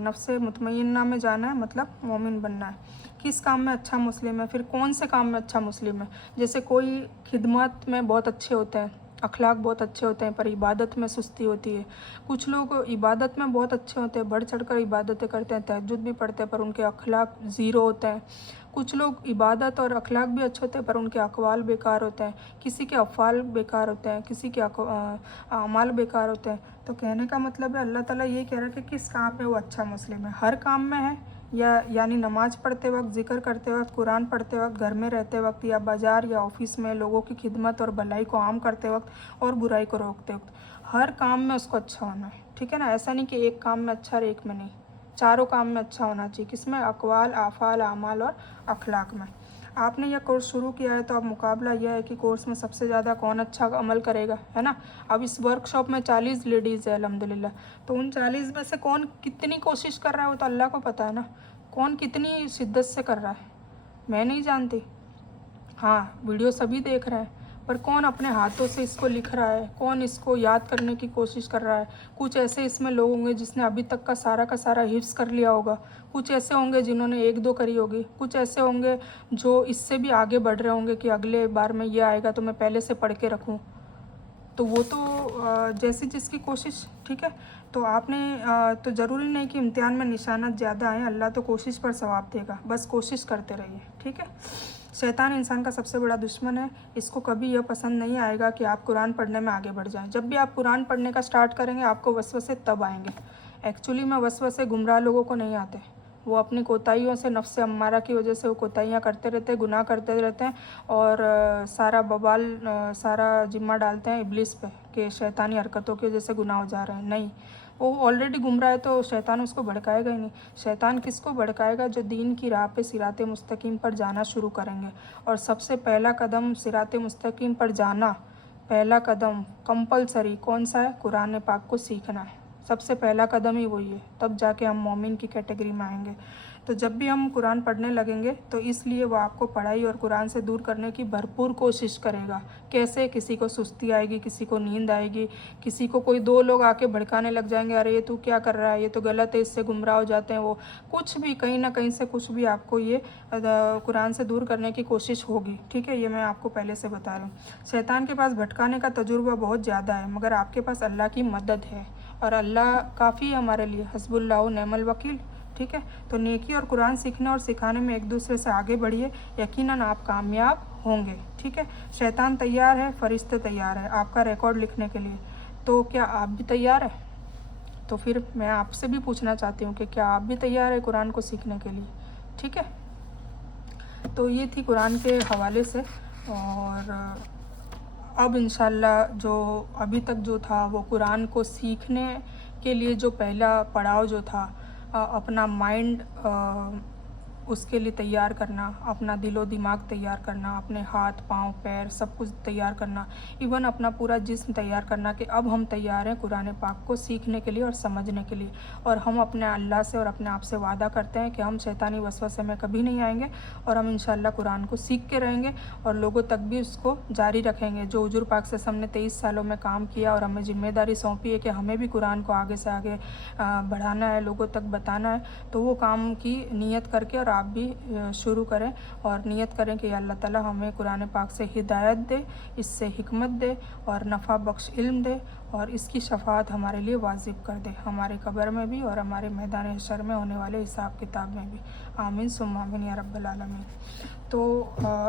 नफ्से मुतमइन्ना में जाना है, मतलब मोमिन बनना है। किस काम में अच्छा मुस्लिम है, फिर कौन से काम में अच्छा मुस्लिम है। जैसे कोई खिदमत में बहुत अच्छे होते हैं, अखलाक बहुत अच्छे होते हैं, पर इबादत में सुस्ती होती है। कुछ लोग इबादत में बहुत अच्छे होते हैं, बढ़ चढ़ कर इबादतें करते हैं, तहज्जुद भी पढ़ते हैं, पर उनके अखलाक ज़ीरो होते हैं। कुछ लोग इबादत और अखलाक भी अच्छे होते हैं पर उनके अक़वाल बेकार होते हैं। किसी के अफ़ाल बेकार होते हैं, किसी के अमाल बेकार होते हैं। तो कहने का मतलब है अल्लाह ताला ये कह रहा है कि किस काम में वो अच्छा मुस्लिम है। हर काम में है, या यानी नमाज़ पढ़ते वक्त, ज़िक्र करते वक्त, कुरान पढ़ते वक्त, घर में रहते वक्त, या बाज़ार या ऑफिस में लोगों की खिदमत और भलाई को आम करते वक्त और बुराई को रोकते वक्त, हर काम में उसको अच्छा होना है, ठीक है ना। ऐसा नहीं कि एक काम में अच्छा और एक में नहीं, चारों काम में अच्छा होना चाहिए। किसमें? अक़वाल, आफ़ाल, आमाल और अखलाक में। आपने यह कोर्स शुरू किया है तो अब मुकाबला यह है कि कोर्स में सबसे ज़्यादा कौन अच्छा अमल करेगा, है ना। अब इस वर्कशॉप में 40 लेडीज़ है अल्हम्दुलिल्लाह, तो उन 40 में से कौन कितनी कोशिश कर रहा है वो तो अल्लाह को पता है ना। कौन कितनी शिद्दत से कर रहा है मैं नहीं जानती। हाँ, वीडियो सभी देख रहे हैं, पर कौन अपने हाथों से इसको लिख रहा है, कौन इसको याद करने की कोशिश कर रहा है। कुछ ऐसे इसमें लोग होंगे जिसने अभी तक का सारा हिफ्ज़ कर लिया होगा, कुछ ऐसे होंगे जिन्होंने 1-2 करी होगी, कुछ ऐसे होंगे जो इससे भी आगे बढ़ रहे होंगे कि अगले बार में ये आएगा तो मैं पहले से पढ़ के रखूँ। तो वो तो जैसी जिसकी कोशिश, ठीक है। तो आपने तो ज़रूरी नहीं कि इम्तिहान में निशानात ज़्यादा आएँ, अल्लाह तो कोशिश पर सवाब देगा, बस कोशिश करते रहिए, ठीक है। शैतान इंसान का सबसे बड़ा दुश्मन है, इसको कभी यह पसंद नहीं आएगा कि आप कुरान पढ़ने में आगे बढ़ जाएं। जब भी आप कुरान पढ़ने का स्टार्ट करेंगे आपको वसवसे तब आएंगे। एक्चुअली में वसवसे गुमराह लोगों को नहीं आते, वो अपनी कोताहियों से, नफ्स अम्मारा की वजह से वो कोताहियाँ करते रहते हैं, गुनाह करते रहते हैं और सारा बवाल, सारा जिम्मा डालते हैं इब्लिस पे कि शैतानी हरकतों की वजह से गुनाह हो जा रहे हैं। नहीं, वो ऑलरेडी गुमराह है तो शैतान उसको भड़काएगा ही नहीं। शैतान किसको भड़काएगा? जो दीन की राह पे सिराते मुस्तकीम पर जाना शुरू करेंगे। और सबसे पहला कदम सिराते मुस्तकीम पर जाना, पहला कदम कंपलसरी कौन सा है? कुरान पाक को सीखना है, सबसे पहला कदम ही वही है, तब जाके हम मोमिन की कैटेगरी में आएंगे। तो जब भी हम कुरान पढ़ने लगेंगे तो इसलिए वो आपको पढ़ाई और कुरान से दूर करने की भरपूर कोशिश करेगा। कैसे? किसी को सुस्ती आएगी, किसी को नींद आएगी, किसी को कोई 2 लोग आके भड़काने लग जाएंगे, अरे ये तू क्या कर रहा है, ये तो गलत है, इससे गुमराह हो जाते हैं। वो कुछ भी कहीं ना कहीं से कुछ भी आपको ये कुरान से दूर करने की कोशिश होगी, ठीक है। ये मैं आपको पहले से बता रहा हूँ। शैतान के पास भटकाने का तजुर्बा बहुत ज़्यादा है, मगर आपके पास अल्लाह की मदद है और अल्लाह काफ़ी है हमारे लिए, हस्बुल्लाह नेमल वकील, ठीक है। तो नेकी और कुरान सीखने और सिखाने में एक दूसरे से आगे बढ़िए, यकीनन आप कामयाब होंगे, ठीक है। शैतान तैयार है, फरिश्ते तैयार है आपका रिकॉर्ड लिखने के लिए, तो क्या आप भी तैयार हैं? तो फिर मैं आपसे भी पूछना चाहती हूँ कि क्या आप भी तैयार है कुरान को सीखने के लिए, ठीक है। तो ये थी कुरान के हवाले से। और अब इंशाल्लाह जो अभी तक जो था वो कुरान को सीखने के लिए जो पहला पड़ाव जो था, अपना माइंड उसके लिए तैयार करना, अपना दिलो दिमाग तैयार करना, अपने हाथ पाँव पैर सब कुछ तैयार करना, इवन अपना पूरा जिस्म तैयार करना कि अब हम तैयार हैं कुरान पाक को सीखने के लिए और समझने के लिए। और हम अपने अल्लाह से और अपने आप से वादा करते हैं कि हम शैतानी वसवसे में कभी नहीं आएंगे और हम इंशाल्लाह कुरान को सीख के रहेंगे और लोगों तक भी उसको जारी रखेंगे। जो हुजूर पाक से हमने 23 सालों में काम किया और हमें ज़िम्मेदारी सौंपी है कि हमें भी कुरान को आगे से आगे बढ़ाना है, लोगों तक बताना है, तो वो काम की नीयत करके और आप भी शुरू करें और नियत करें कि अल्लाह ताला हमें कुरान पाक से हिदायत दे, इससे हिकमत दे और नफ़ा बख्श इल्म दे और इसकी शफाअत हमारे लिए वाजिब कर दे, हमारे कब्र में भी और हमारे मैदान हशर में होने वाले हिसाब किताब में भी। आमीन सुम्मा आमीन या रब्बल आलमीन। तो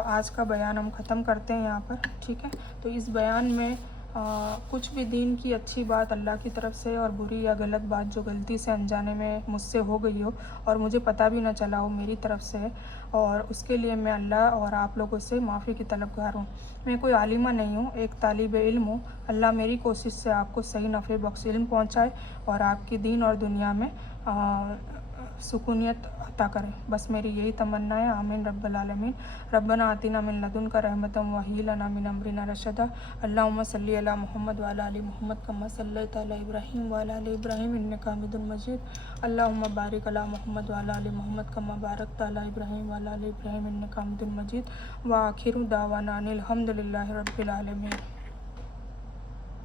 आज का बयान हम ख़त्म करते हैं यहाँ पर, ठीक है। तो इस बयान में कुछ भी दीन की अच्छी बात अल्लाह की तरफ से और बुरी या गलत बात जो गलती से अनजाने में मुझसे हो गई हो और मुझे पता भी ना चला हो मेरी तरफ से, और उसके लिए मैं अल्लाह और आप लोगों से माफ़ी की तलबगार हूँ। मैं कोई आलिमा नहीं हूँ, एक तालिब इल्म हूँ। अल्लाह मेरी कोशिश से आपको सही नफ़े बख्श इल्म पहुँचाए और आपकी दीन और दुनिया में सुकूनियत अता करें, बस मेरी यही तमन्ना है। आमीन रब्बल आलमीन। रब्बना आतिना मिन लदुनका रहमतन व हय्यि लना मिन अमरिना रशदा। अल्लाहुम्मा सल्लि अला मुहम्मद व अला आलि मुहम्मद कम्मा सल्लैता अला इब्राहीम व अला आलि इब्राहीम इन्नका हमीदुम मजीद। अल्लाहुम्मा बारिक अला मुहम्मद व अला आलि मुहम्मद कम्मा बारकता अला इब्राहीम व अला आलि इब्राहीम इन्नका हमीदुम मजीद। व आखिरु दावाना अनिल हम्दुलिल्लाहि रब्बिल आलमीन।